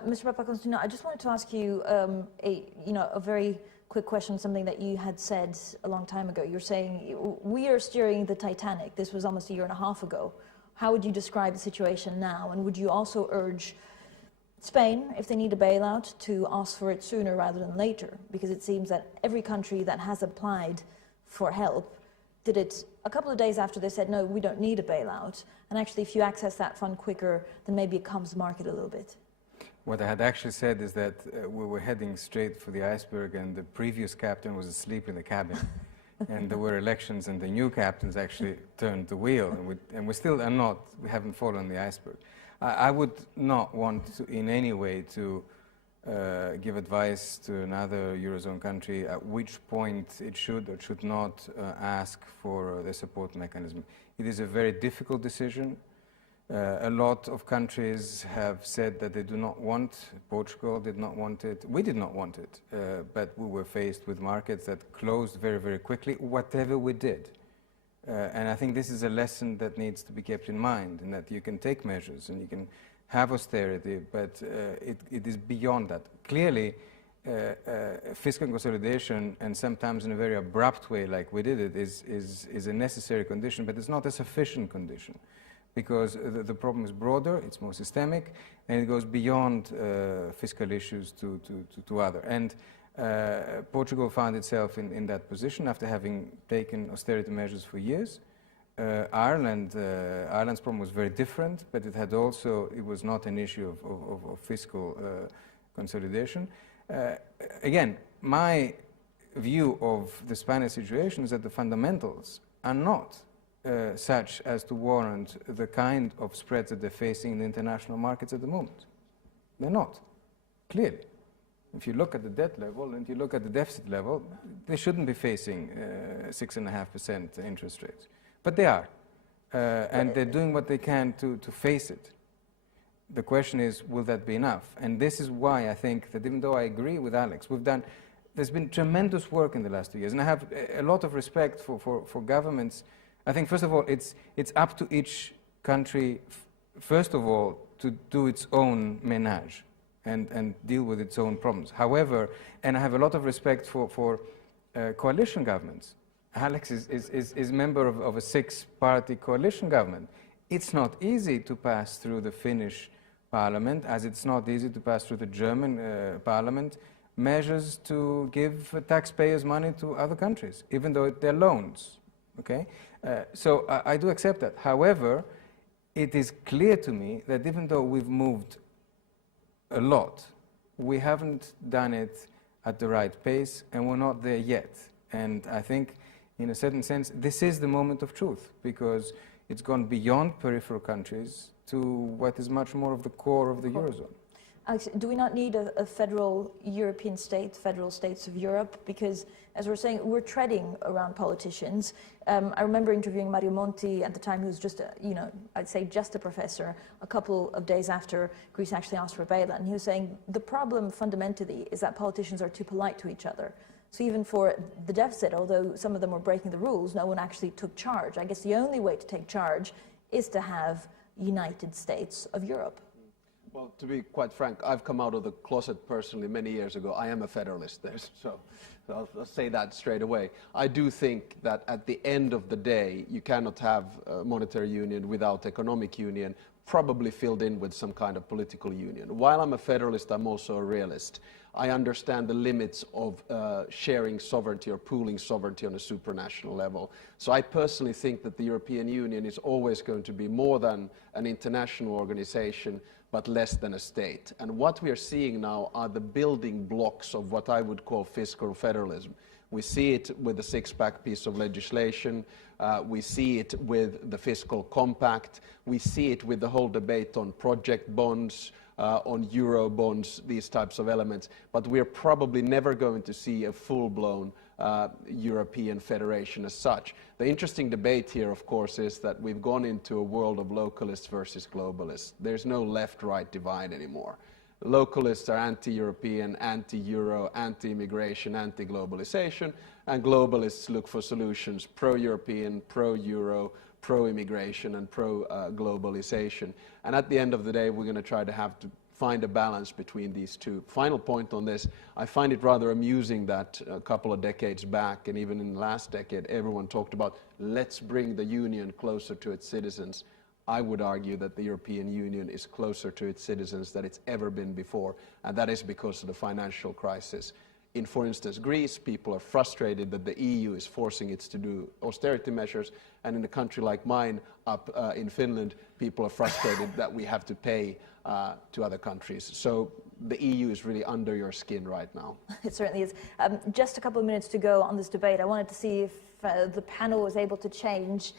Mr. Papa-Konstantinou, I just wanted to ask you a very quick question, something that you had said a long time ago. You're saying, we are steering the Titanic. This was almost a year and a half ago. How would you describe the situation now? And would you also urge Spain, if they need a bailout, to ask for it sooner rather than later? Because it seems that every country that has applied for help did it a couple of days after they said, no, we don't need a bailout. And actually, if you access that fund quicker, then maybe it calms the market a little bit. What I had actually said is that we were heading straight for the iceberg, and the previous captain was asleep in the cabin. And there were elections, and the new captains actually turned the wheel, and we still are not, we haven't fallen the iceberg. I would not want to, in any way, to give advice to another Eurozone country at which point it should or should not ask for the support mechanism. It is a very difficult decision. A lot of countries have said that they do not want. Portugal did not want it. We did not want it. But we were faced with markets that closed very, very quickly, whatever we did. And I think this is a lesson that needs to be kept in mind, and that you can take measures and you can have austerity, but it is beyond that. Clearly, fiscal consolidation, and sometimes in a very abrupt way like we did it, is a necessary condition, but it's not a sufficient condition, because the problem is broader, it's more systemic, and it goes beyond fiscal issues to other. And Portugal found itself in that position after having taken austerity measures for years. Ireland's problem was very different, but it was not an issue of fiscal consolidation. Again, my view of the Spanish situation is that the fundamentals are not such as to warrant the kind of spreads that they're facing in the international markets at the moment. They're not, clearly. If you look at the debt level and you look at the deficit level, they shouldn't be facing 6.5% interest rates. But they are, and they're doing what they can to face it. The question is, will that be enough? And this is why I think that, even though I agree with Alex, there's been tremendous work in the last 2 years, and I have a lot of respect for governments. I think, first of all, it's up to each country, first of all, to do its own ménage and deal with its own problems. However, and I have a lot of respect for coalition governments. Alex is member of a 6-party coalition government. It's not easy to pass through the Finnish parliament, as it's not easy to pass through the German parliament, measures to give taxpayers' money to other countries, even though they're loans. Okay? So I do accept that. However, it is clear to me that even though we've moved a lot, we haven't done it at the right pace, and we're not there yet. And I think, in a certain sense, this is the moment of truth, because it's gone beyond peripheral countries to what is much more of the core of the Eurozone. Alex, do we not need a federal European state, federal states of Europe? Because, as we're saying, we're treading around politicians. I remember interviewing Mario Monti at the time, who was just, I'd say just a professor, a couple of days after Greece actually asked for a bailout. And he was saying the problem fundamentally is that politicians are too polite to each other. So even for the deficit, although some of them were breaking the rules, no one actually took charge. I guess the only way to take charge is to have United States of Europe. Well, to be quite frank, I've come out of the closet personally many years ago. I am a federalist there, so I'll say that straight away. I do think that at the end of the day, you cannot have a monetary union without economic union, probably filled in with some kind of political union. While I'm a federalist, I'm also a realist. I understand the limits of sharing sovereignty or pooling sovereignty on a supranational level. So I personally think that the European Union is always going to be more than an international organization, but less than a state. And what we are seeing now are the building blocks of what I would call fiscal federalism. We see it with the six-pack piece of legislation. We see it with the fiscal compact. We see it with the whole debate on project bonds, on euro bonds, these types of elements. But we're probably never going to see a full-blown European federation as such. The interesting debate here, of course, is that we've gone into a world of localists versus globalists. There's no left-right divide anymore. Localists are anti-European, anti-Euro, anti-immigration, anti-globalization, and globalists look for solutions pro-European, pro-Euro, pro-immigration, and pro-globalization. And at the end of the day, we're going to try to find a balance between these two. Final point on this, I find it rather amusing that a couple of decades back, and even in the last decade, everyone talked about, let's bring the Union closer to its citizens. I would argue that the European Union is closer to its citizens than it's ever been before, and that is because of the financial crisis. In, for instance, Greece, people are frustrated that the EU is forcing it to do austerity measures, and in a country like mine, up in Finland, people are frustrated that we have to pay to other countries. So the EU is really under your skin right now. It certainly is. Just a couple of minutes to go on this debate. I wanted to see if the panel was able to change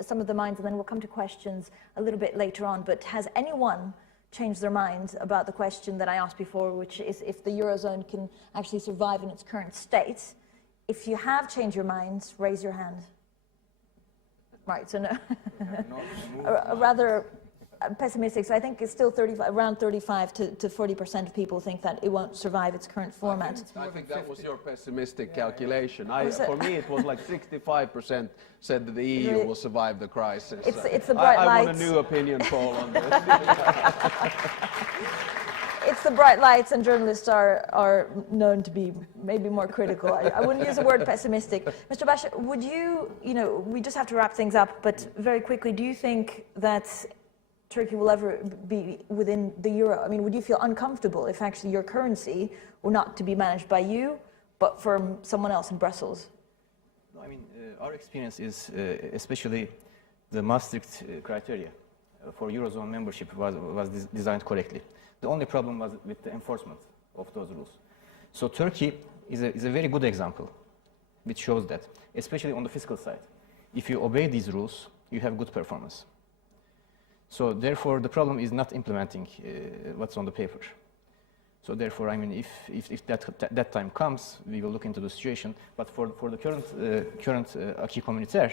some of the minds, and then we'll come to questions a little bit later on. But has anyone changed their mind about the question that I asked before, which is if the Eurozone can actually survive in its current state? If you have changed your minds, raise your hand. Right, so no. Rather pessimistic. So I think it's still around 35 to 40% of people think that it won't survive its current format. I think that was your pessimistic calculation. For me, it was like 65% said that the EU will survive the crisis. It's the bright lights. I want a new opinion poll on this. It's the bright lights, and journalists are known to be maybe more critical. I wouldn't use the word pessimistic. Mr. Basha, would you, we just have to wrap things up, but very quickly, do you think that Turkey will ever be within the euro? I mean, would you feel uncomfortable if actually your currency were not to be managed by you, but from someone else in Brussels? No, I mean, our experience is especially the Maastricht criteria for Eurozone membership was designed correctly. The only problem was with the enforcement of those rules. So Turkey is a very good example, which shows that, especially on the fiscal side. If you obey these rules, you have good performance. So therefore, the problem is not implementing what's on the paper. So therefore, I mean, if that time comes, we will look into the situation. But for the current acquis communautaire,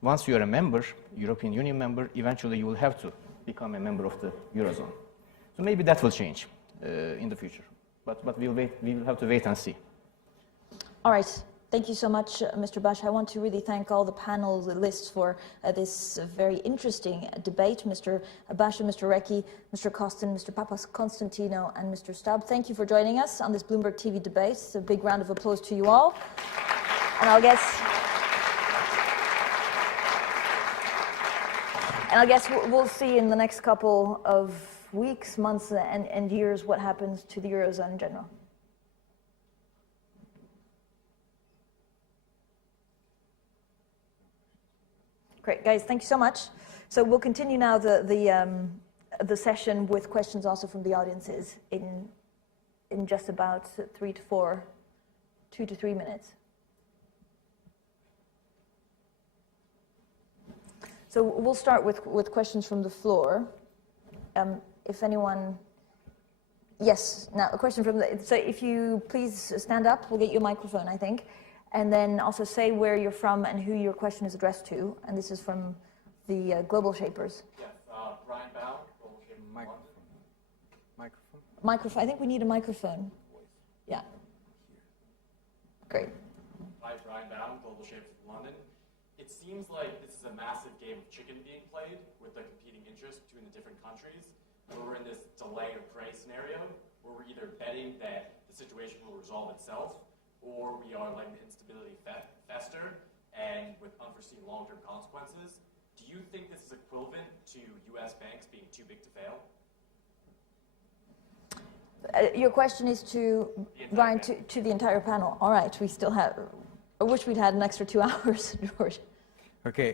once you are a member, European Union member, eventually you will have to become a member of the Eurozone. So maybe that will change in the future. But we will have to wait and see. All right. Thank you so much, Mr. Basha. I want to really thank all the panelists for this very interesting debate. Mr. Basha, Mr. Recchi, Mr. Kostin, Mr. Papa-Konstantinou, and Mr. Stubb. Thank you for joining us on this Bloomberg TV debate. It's a big round of applause to you all. And I guess we'll see in the next couple of weeks, months, and years what happens to the Eurozone in general. Great, guys, thank you so much. So we'll continue now the session with questions also from the audiences in just about 2 to 3 minutes. So we'll start with questions from the floor. If anyone, yes, now a question from so if you please stand up, we'll get you a microphone, I think. And then also say where you're from and who your question is addressed to. And this is from the Global Shapers. Yes, Brian Bow, Global Shapers. Microphone. I think we need a microphone. Yeah. Great. Hi, Brian Bow, Global Shapers of London. It seems like this is a massive game of chicken being played with the competing interests between the different countries. Where we're in this delay or pray scenario, where we're either betting that the situation will resolve itself, or we are letting the instability fester and with unforeseen long-term consequences. Do you think this is equivalent to U.S. banks being too big to fail? Your question is to Brian, to the entire panel. All right, we still have. I wish we'd had an extra 2 hours, George. Okay,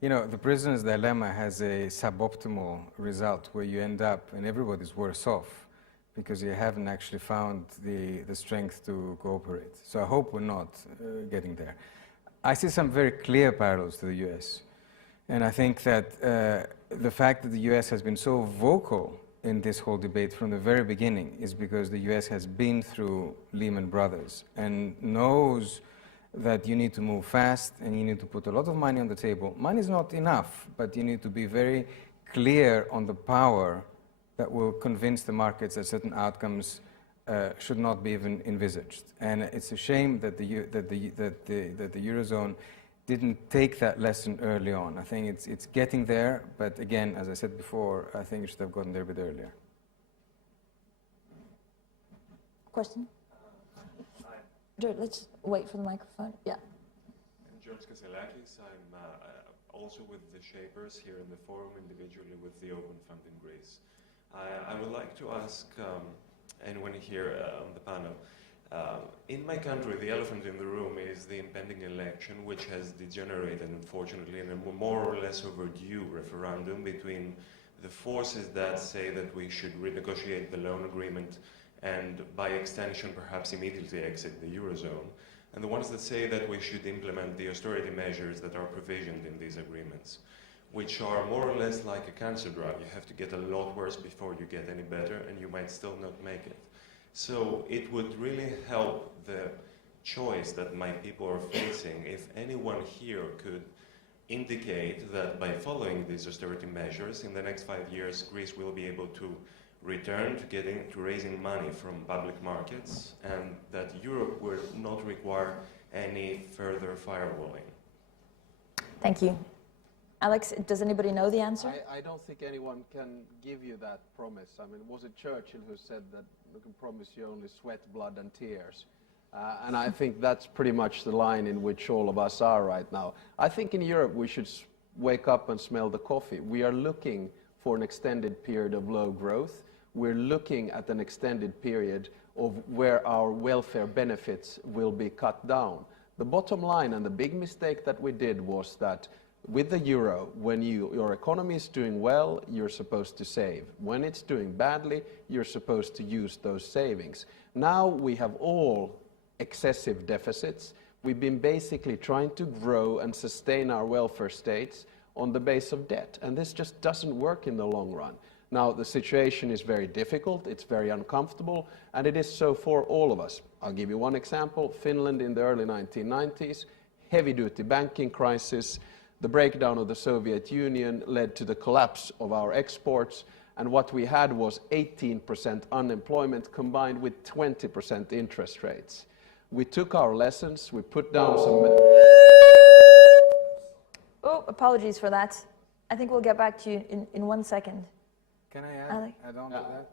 the prisoner's dilemma has a suboptimal result where you end up and everybody's worse off because you haven't actually found the strength to cooperate. So I hope we're not getting there. I see some very clear parallels to the US. And I think that the fact that the US has been so vocal in this whole debate from the very beginning is because the US has been through Lehman Brothers and knows that you need to move fast and you need to put a lot of money on the table. Money is not enough, but you need to be very clear on the power that will convince the markets that certain outcomes should not be even envisaged. And it's a shame that the Eurozone didn't take that lesson early on. I think it's getting there, but again, as I said before, I think it should have gotten there a bit earlier. Question? George, let's wait for the microphone. Yeah. I'm George Kaselakis. I'm also with the Shapers here in the forum, individually with the Open Fund in Greece. I would like to ask anyone here on the panel, in my country, the elephant in the room is the impending election, which has degenerated, unfortunately, in a more or less overdue referendum between the forces that say that we should renegotiate the loan agreement and by extension perhaps immediately exit the Eurozone, and the ones that say that we should implement the austerity measures that are provisioned in these agreements, which are more or less like a cancer drug. You have to get a lot worse before you get any better, and you might still not make it. So it would really help the choice that my people are facing if anyone here could indicate that by following these austerity measures, in the next 5 years, Greece will be able to return to raising money from public markets, and that Europe will not require any further firewalling. Thank you. Alex, does anybody know the answer? I don't think anyone can give you that promise. I mean, was it Churchill who said that we can promise you only sweat, blood, and tears? And I think that's pretty much the line in which all of us are right now. I think in Europe we should wake up and smell the coffee. We are looking for an extended period of low growth. We're looking at an extended period of where our welfare benefits will be cut down. The bottom line and the big mistake that we did was that with the euro, when your economy is doing well, you're supposed to save. When it's doing badly, you're supposed to use those savings. Now we have all excessive deficits. We've been basically trying to grow and sustain our welfare states on the base of debt, and this just doesn't work in the long run. Now, the situation is very difficult, it's very uncomfortable, and it is so for all of us. I'll give you one example. Finland in the early 1990s, heavy-duty banking crisis, the breakdown of the Soviet Union led to the collapse of our exports, and what we had was 18% unemployment combined with 20% interest rates. We took our lessons, we put down some... Oh, apologies for that. I think we'll get back to you in 1 second. Can I add on to that?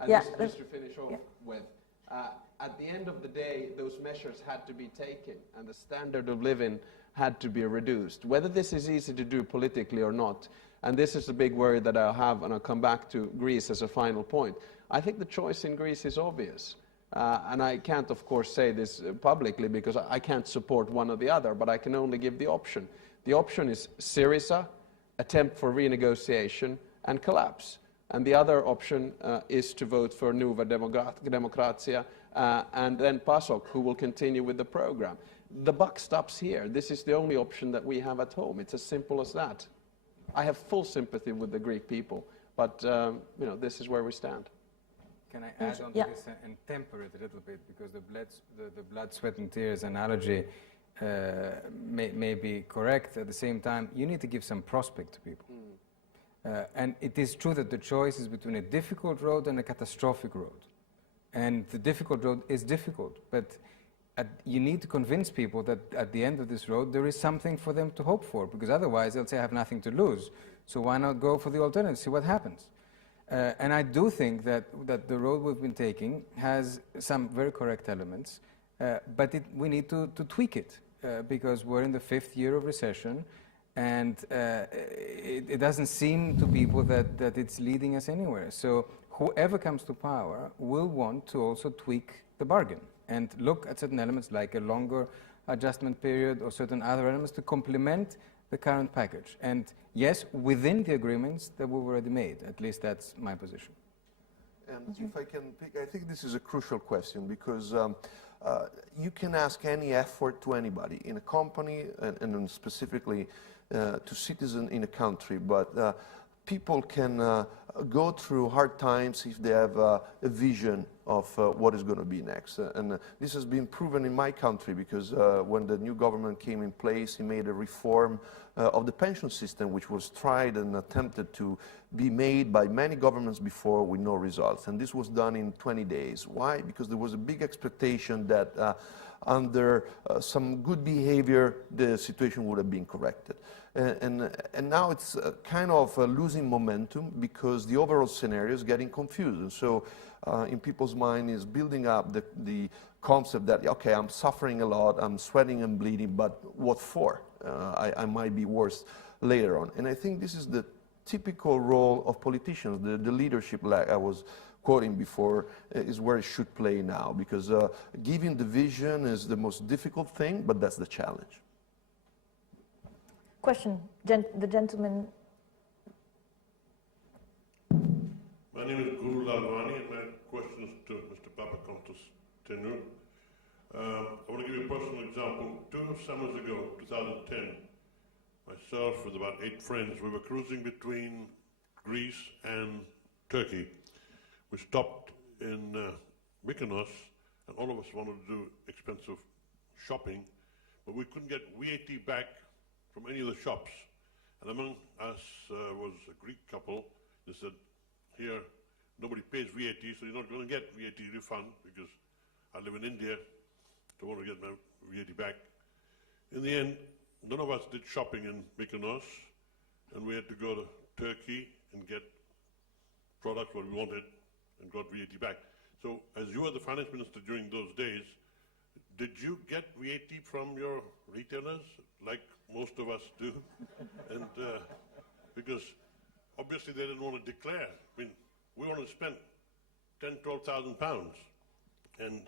And Yeah, just to finish off with, at the end of the day, those measures had to be taken, and the standard of living had to be reduced. Whether this is easy to do politically or not, and this is the big worry that I have, and I'll come back to Greece as a final point. I think the choice in Greece is obvious. And I can't, of course, say this publicly because I can't support one or the other, but I can only give the option. The option is Syriza, attempt for renegotiation, and collapse. And the other option is to vote for Nova Demokratia and then PASOK, who will continue with the program. The buck stops here. This is the only option that we have at home. It's as simple as that. I have full sympathy with the Greek people, but this is where we stand. Can I add on to this and temper it a little bit, because the blood, sweat, and tears analogy may be correct. At the same time, you need to give some prospect to people. And it is true that the choice is between a difficult road and a catastrophic road. And the difficult road is difficult, but you need to convince people that at the end of this road there is something for them to hope for, because otherwise they'll say, I have nothing to lose. So why not go for the alternative, see what happens? And I do think that the road we've been taking has some very correct elements, but we need to tweak it, because we're in the 5th year of recession, and it doesn't seem to people that it's leading us anywhere. So whoever comes to power will want to also tweak the bargain and look at certain elements like a longer adjustment period or certain other elements to complement the current package. And yes, within the agreements that we've already made. At least that's my position. And if I can pick, I think this is a crucial question, because you can ask any effort to anybody in a company and specifically to citizens in a country, but people can go through hard times if they have a vision of what is going to be next. And this has been proven in my country, because when the new government came in place, he made a reform of the pension system, which was tried and attempted to be made by many governments before with no results. And this was done in 20 days. Why? Because there was a big expectation that under some good behavior, the situation would have been corrected. And now it's kind of losing momentum, because the overall scenario is getting confused. And so in people's mind is building up the concept that, okay, I'm suffering a lot, I'm sweating and bleeding, but what for? I might be worse later on. And I think this is the typical role of politicians. The leadership, like I was quoting before, is where it should play now, because giving the vision is the most difficult thing, but that's the challenge. Question, the gentleman. My name is Guru Lalwani, and my question is to Mr. Papa-Constantinu. I want to give you a personal example. 2 summers ago, 2010, myself with about 8 friends, we were cruising between Greece and Turkey. We stopped in Mykonos, and all of us wanted to do expensive shopping, but we couldn't get VAT back from any of the shops. And among us was a Greek couple. They said, here, nobody pays VAT, so you're not going to get VAT refund, because I live in India, so I want to get my VAT back. In the end, none of us did shopping in Mykonos, and we had to go to Turkey and get products what we wanted and got VAT back. So, as you were the finance minister during those days, did you get VAT from your retailers, like most of us do? And because obviously they didn't want to declare. I mean, we wanted to spend 10,000, 12,000 pounds, and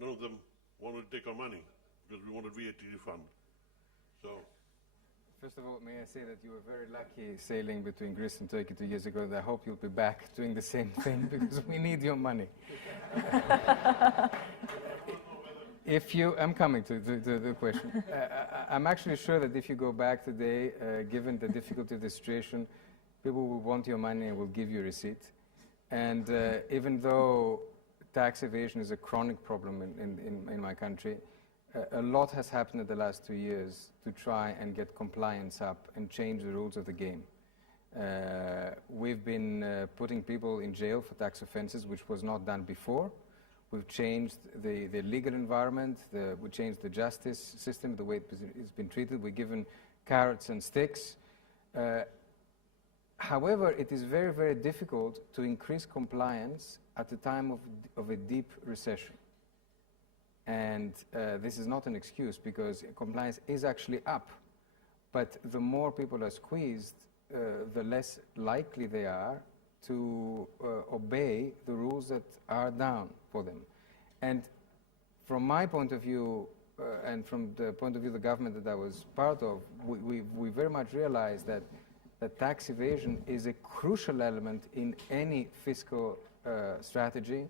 none of them wanted to take our money because we wanted VAT refund. So. First of all, may I say that you were very lucky sailing between Greece and Turkey 2 years ago. I hope you'll be back doing the same thing, because we need your money. I'm coming to the question. I'm actually sure that if you go back today, given the difficulty of the situation, people will want your money and will give you a receipt. And even though tax evasion is a chronic problem in my country, a lot has happened in the last 2 years to try and get compliance up and change the rules of the game. We've been putting people in jail for tax offenses, which was not done before. We've changed the legal environment, we changed the justice system, the way it's been treated. We've given carrots and sticks. However, it is very, very difficult to increase compliance at the time of a deep recession. And this is not an excuse, because compliance is actually up. But the more people are squeezed, the less likely they are to obey the rules that are down for them. And from my point of view, and from the point of view of the government that I was part of, we very much realize that tax evasion is a crucial element in any fiscal strategy,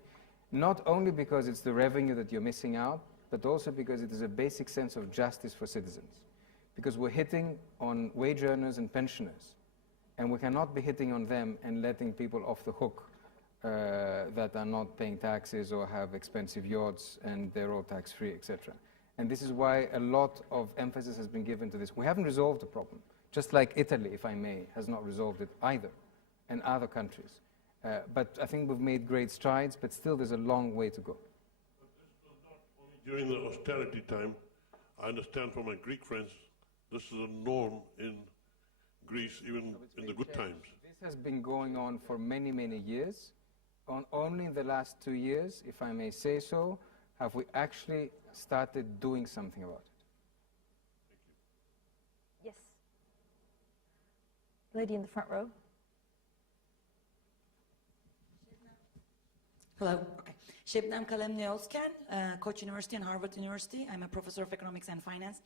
not only because it's the revenue that you're missing out, but also because it is a basic sense of justice for citizens. Because we're hitting on wage earners and pensioners, and we cannot be hitting on them and letting people off the hook that are not paying taxes or have expensive yachts and they're all tax-free, etc. And this is why a lot of emphasis has been given to this. We haven't resolved the problem, just like Italy, if I may, has not resolved it either, and other countries. But I think we've made great strides, but still there's a long way to go. But this was not only during the austerity time. I understand from my Greek friends, this is a norm in Greece, even in the good times. This has been going on for many, many years. Only in the last 2 years, if I may say so, have we actually started doing something about it. Yes. Lady in the front row. Hello. Okay. Şebnem Kalemli Özken, Koç University and Harvard University. I'm a professor of economics and finance.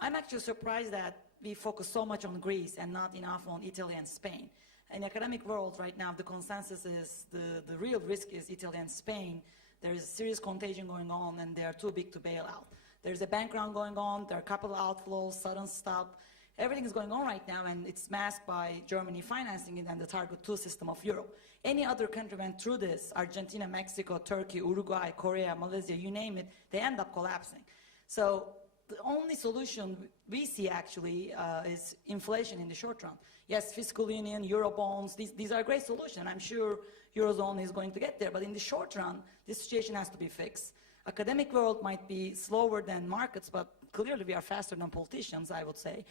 I'm actually surprised that we focus so much on Greece and not enough on Italy and Spain. In the academic world right now, the consensus is the real risk is Italy and Spain. There is a serious contagion going on, and they are too big to bail out. There's a bank run going on, there are capital outflows, sudden stop. Everything is going on right now, and it's masked by Germany financing it and the Target 2 system of Europe. Any other country went through this, Argentina, Mexico, Turkey, Uruguay, Korea, Malaysia, you name it, they end up collapsing. So the only solution we see actually is inflation in the short run. Yes, fiscal union, Eurobonds, these are great solutions. I'm sure Eurozone is going to get there, but in the short run, this situation has to be fixed. Academic world might be slower than markets, but clearly we are faster than politicians, I would say.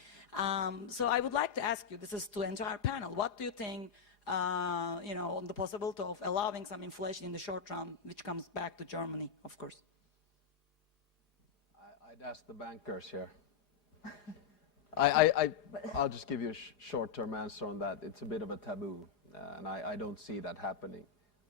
So I would like to ask you, this is to the entire panel, what do you think, on the possibility of allowing some inflation in the short run, which comes back to Germany, of course? I'd ask the bankers here. I'll just give you a short-term answer on that. It's a bit of a taboo, and I don't see that happening.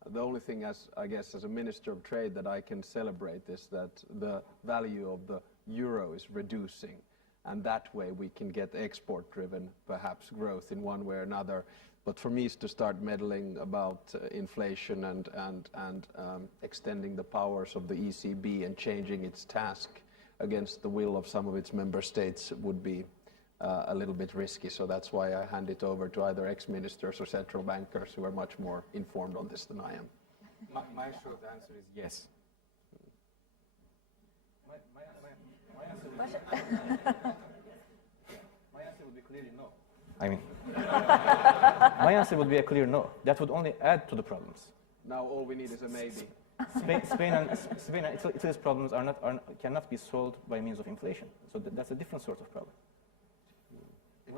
The only thing, I guess, as a Minister of Trade that I can celebrate is that the value of the euro is reducing, and that way we can get export-driven, perhaps, growth in one way or another. But for me, it's to start meddling about inflation and extending the powers of the ECB and changing its task against the will of some of its member states would be a little bit risky. So that's why I hand it over to either ex-ministers or central bankers who are much more informed on this than I am. My short answer is yes. My answer would be clearly no. I mean, my answer would be a clear no. That would only add to the problems. Now all we need is a maybe. Spain and Italy's problems cannot be solved by means of inflation. So that's a different sort of problem.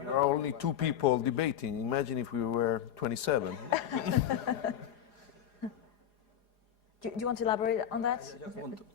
There are only two people debating. Imagine if we were 27. Do you want to elaborate on that?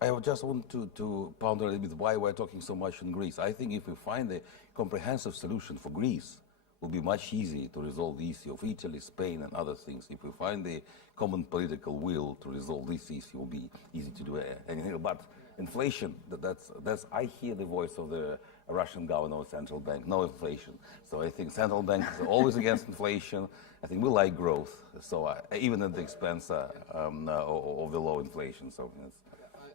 I just want to ponder a little bit why we're talking so much in Greece. I think if we find a comprehensive solution for Greece, it will be much easier to resolve the issue of Italy, Spain, and other things. If we find the common political will to resolve this issue, it will be easy to do anything. But inflation, that's I hear the voice of the Russian governor of central bank, no inflation. So I think central banks are always against inflation. I think we like growth, so even at the expense of the low inflation. So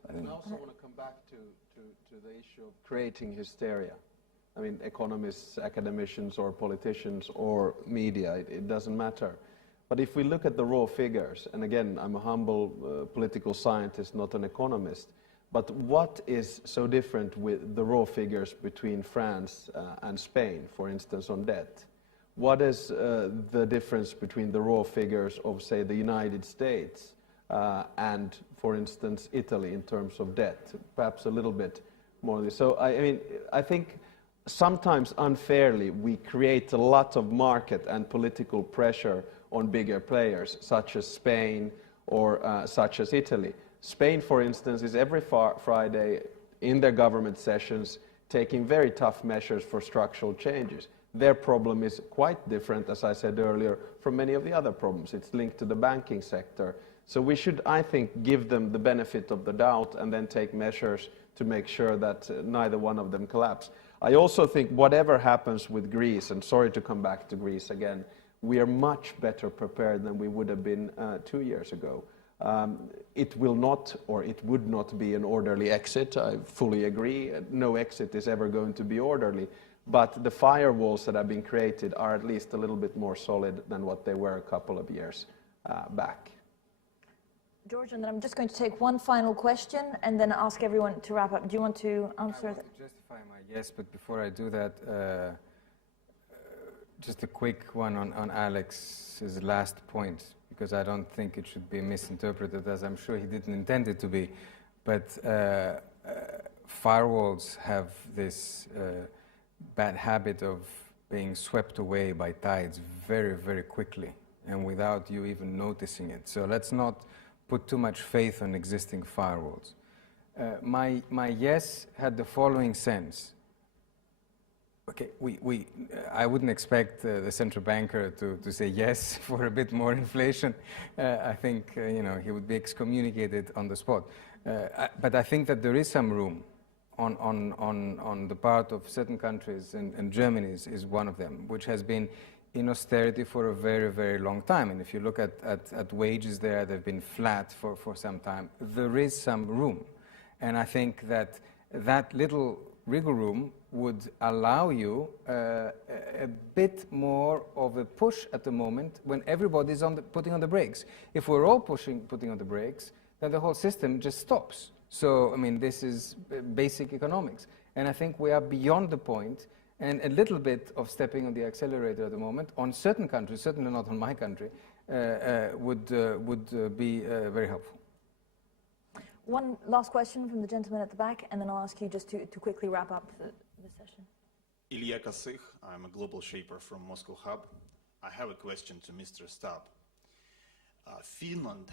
I also want to come back to the issue of creating hysteria. I mean, economists, academicians, or politicians, or media, it doesn't matter. But if we look at the raw figures, and again, I'm a humble political scientist, not an economist, but what is so different with the raw figures between France and Spain, for instance, on debt? What is the difference between the raw figures of, say, the United States and, for instance, Italy in terms of debt? Perhaps a little bit more. So, I mean, I think sometimes unfairly we create a lot of market and political pressure on bigger players, such as Spain or such as Italy. Spain, for instance, is every Friday in their government sessions taking very tough measures for structural changes. Their problem is quite different, as I said earlier, from many of the other problems. It's linked to the banking sector. So we should, I think, give them the benefit of the doubt and then take measures to make sure that neither one of them collapse. I also think whatever happens with Greece, and sorry to come back to Greece again, we are much better prepared than we would have been 2 years ago. It will not, or it would not be an orderly exit. I fully agree. No exit is ever going to be orderly. But the firewalls that have been created are at least a little bit more solid than what they were a couple of years back. George, and then I'm just going to take one final question and then ask everyone to wrap up. Do you want to answer that? I want to justify my yes, but before I do that, just a quick one on Alex's last point, because I don't think it should be misinterpreted, as I'm sure he didn't intend it to be. But firewalls have this bad habit of being swept away by tides very, very quickly, and without you even noticing it. So let's not put too much faith on existing firewalls. My yes had the following sense. Okay, I wouldn't expect the central banker to say yes for a bit more inflation. I think he would be excommunicated on the spot. But I think that there is some room on the part of certain countries, and Germany is one of them, which has been in austerity for a very, very long time. And if you look at wages there, they've been flat for some time. There is some room. And I think that little wriggle room would allow you a bit more of a push at the moment when everybody's putting on the brakes. If we're all putting on the brakes, then the whole system just stops. So, I mean, this is basic economics. And I think we are beyond the point, and a little bit of stepping on the accelerator at the moment on certain countries, certainly not on my country, would be very helpful. One last question from the gentleman at the back, and then I'll ask you just to quickly wrap up the session. Ilya Kosych, I'm a global shaper from Moscow Hub. I have a question to Mr. Stubb. Finland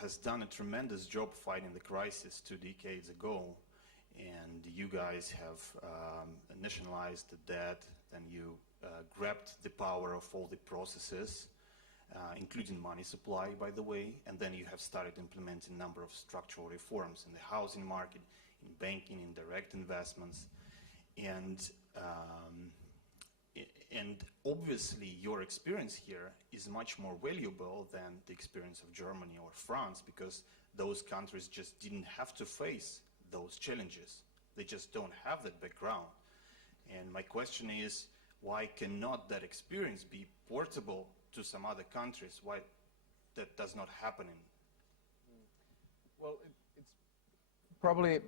has done a tremendous job fighting the crisis 2 decades ago, and you guys have nationalized the debt, and you grabbed the power of all the processes, including money supply, by the way, and then you have started implementing a number of structural reforms in the housing market, in banking, in direct investments. And And obviously, your experience here is much more valuable than the experience of Germany or France, because those countries just didn't have to face those challenges. They just don't have that background. And my question is, why cannot that experience be portable to some other countries? Why that does not happen in? Well, it's probably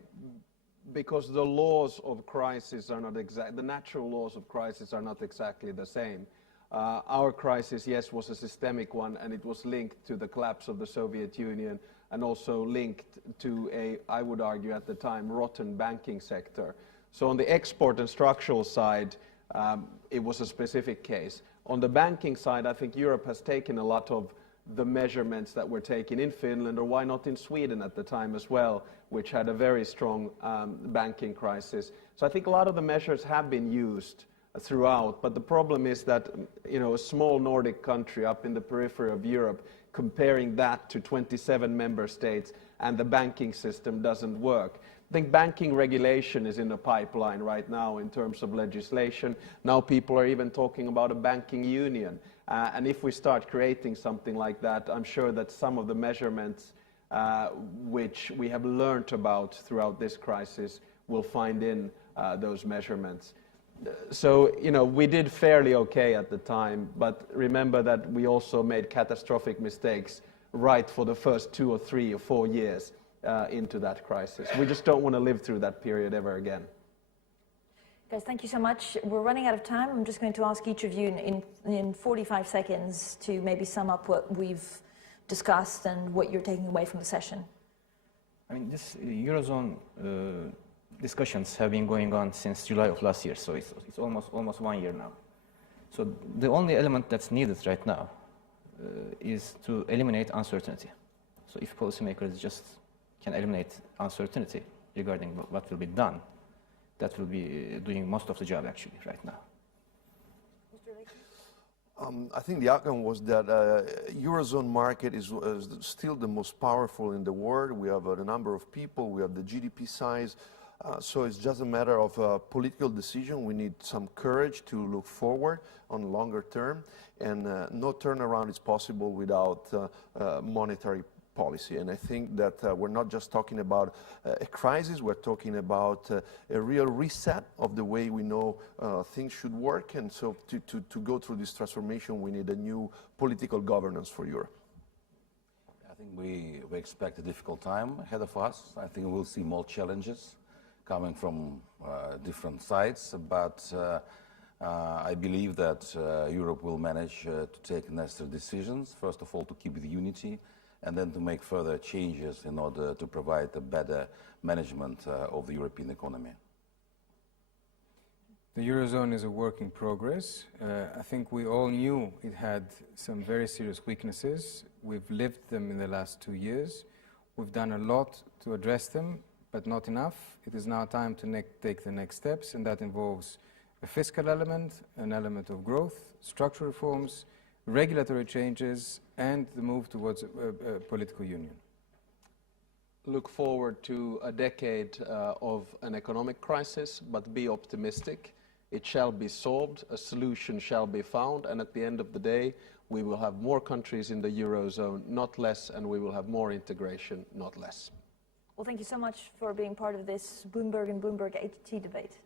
because the laws of crisis are not the natural laws of crisis are not exactly the same. Our crisis, yes, was a systemic one, and it was linked to the collapse of the Soviet Union, and also linked to a, I would argue at the time, rotten banking sector. So on the export and structural side, it was a specific case. On the banking side, I think Europe has taken a lot of the measurements that were taken in Finland, or why not in Sweden at the time as well, which had a very strong banking crisis. So I think a lot of the measures have been used throughout, but the problem is that, you know, a small Nordic country up in the periphery of Europe, comparing that to 27 member states, and the banking system doesn't work. I think banking regulation is in the pipeline right now in terms of legislation. Now people are even talking about a banking union. And if we start creating something like that, I'm sure that some of the measurements which we have learned about throughout this crisis will find in those measurements. So, you know, we did fairly okay at the time, but remember that we also made catastrophic mistakes right for the first 2 or 3 or 4 years into that crisis. We just don't want to live through that period ever again. Guys, thank you so much. We're running out of time. I'm just going to ask each of you in 45 seconds to maybe sum up what we've discussed and what you're taking away from the session. I mean, this Eurozone discussions have been going on since July of last year, so it's almost 1 year now. So the only element that's needed right now is to eliminate uncertainty. So if policymakers just can eliminate uncertainty regarding what will be done, that will be doing most of the job actually right now. I think the outcome was that Eurozone market is still the most powerful in the world. We have a number of people, we have the GDP size, so it's just a matter of political decision. We need some courage to look forward on longer term, and no turnaround is possible without monetary policy. And I think that we're not just talking about a crisis, we're talking about a real reset of the way we know things should work. And so to go through this transformation, we need a new political governance for Europe. I think we expect a difficult time ahead of us. I think we'll see more challenges coming from different sides, but I believe that Europe will manage to take necessary decisions, first of all to keep the unity, and then to make further changes in order to provide a better management of the European economy. The Eurozone is a work in progress. I think we all knew it had some very serious weaknesses. We've lived them in the last 2 years. We've done a lot to address them, but not enough. It is now time to take the next steps, and that involves a fiscal element, an element of growth, structural reforms, regulatory changes, and the move towards a political union. Look forward to a decade of an economic crisis, but be optimistic. It shall be solved, a solution shall be found, and at the end of the day, we will have more countries in the Eurozone, not less, and we will have more integration, not less. Well, thank you so much for being part of this Bloomberg and Bloomberg HT debate.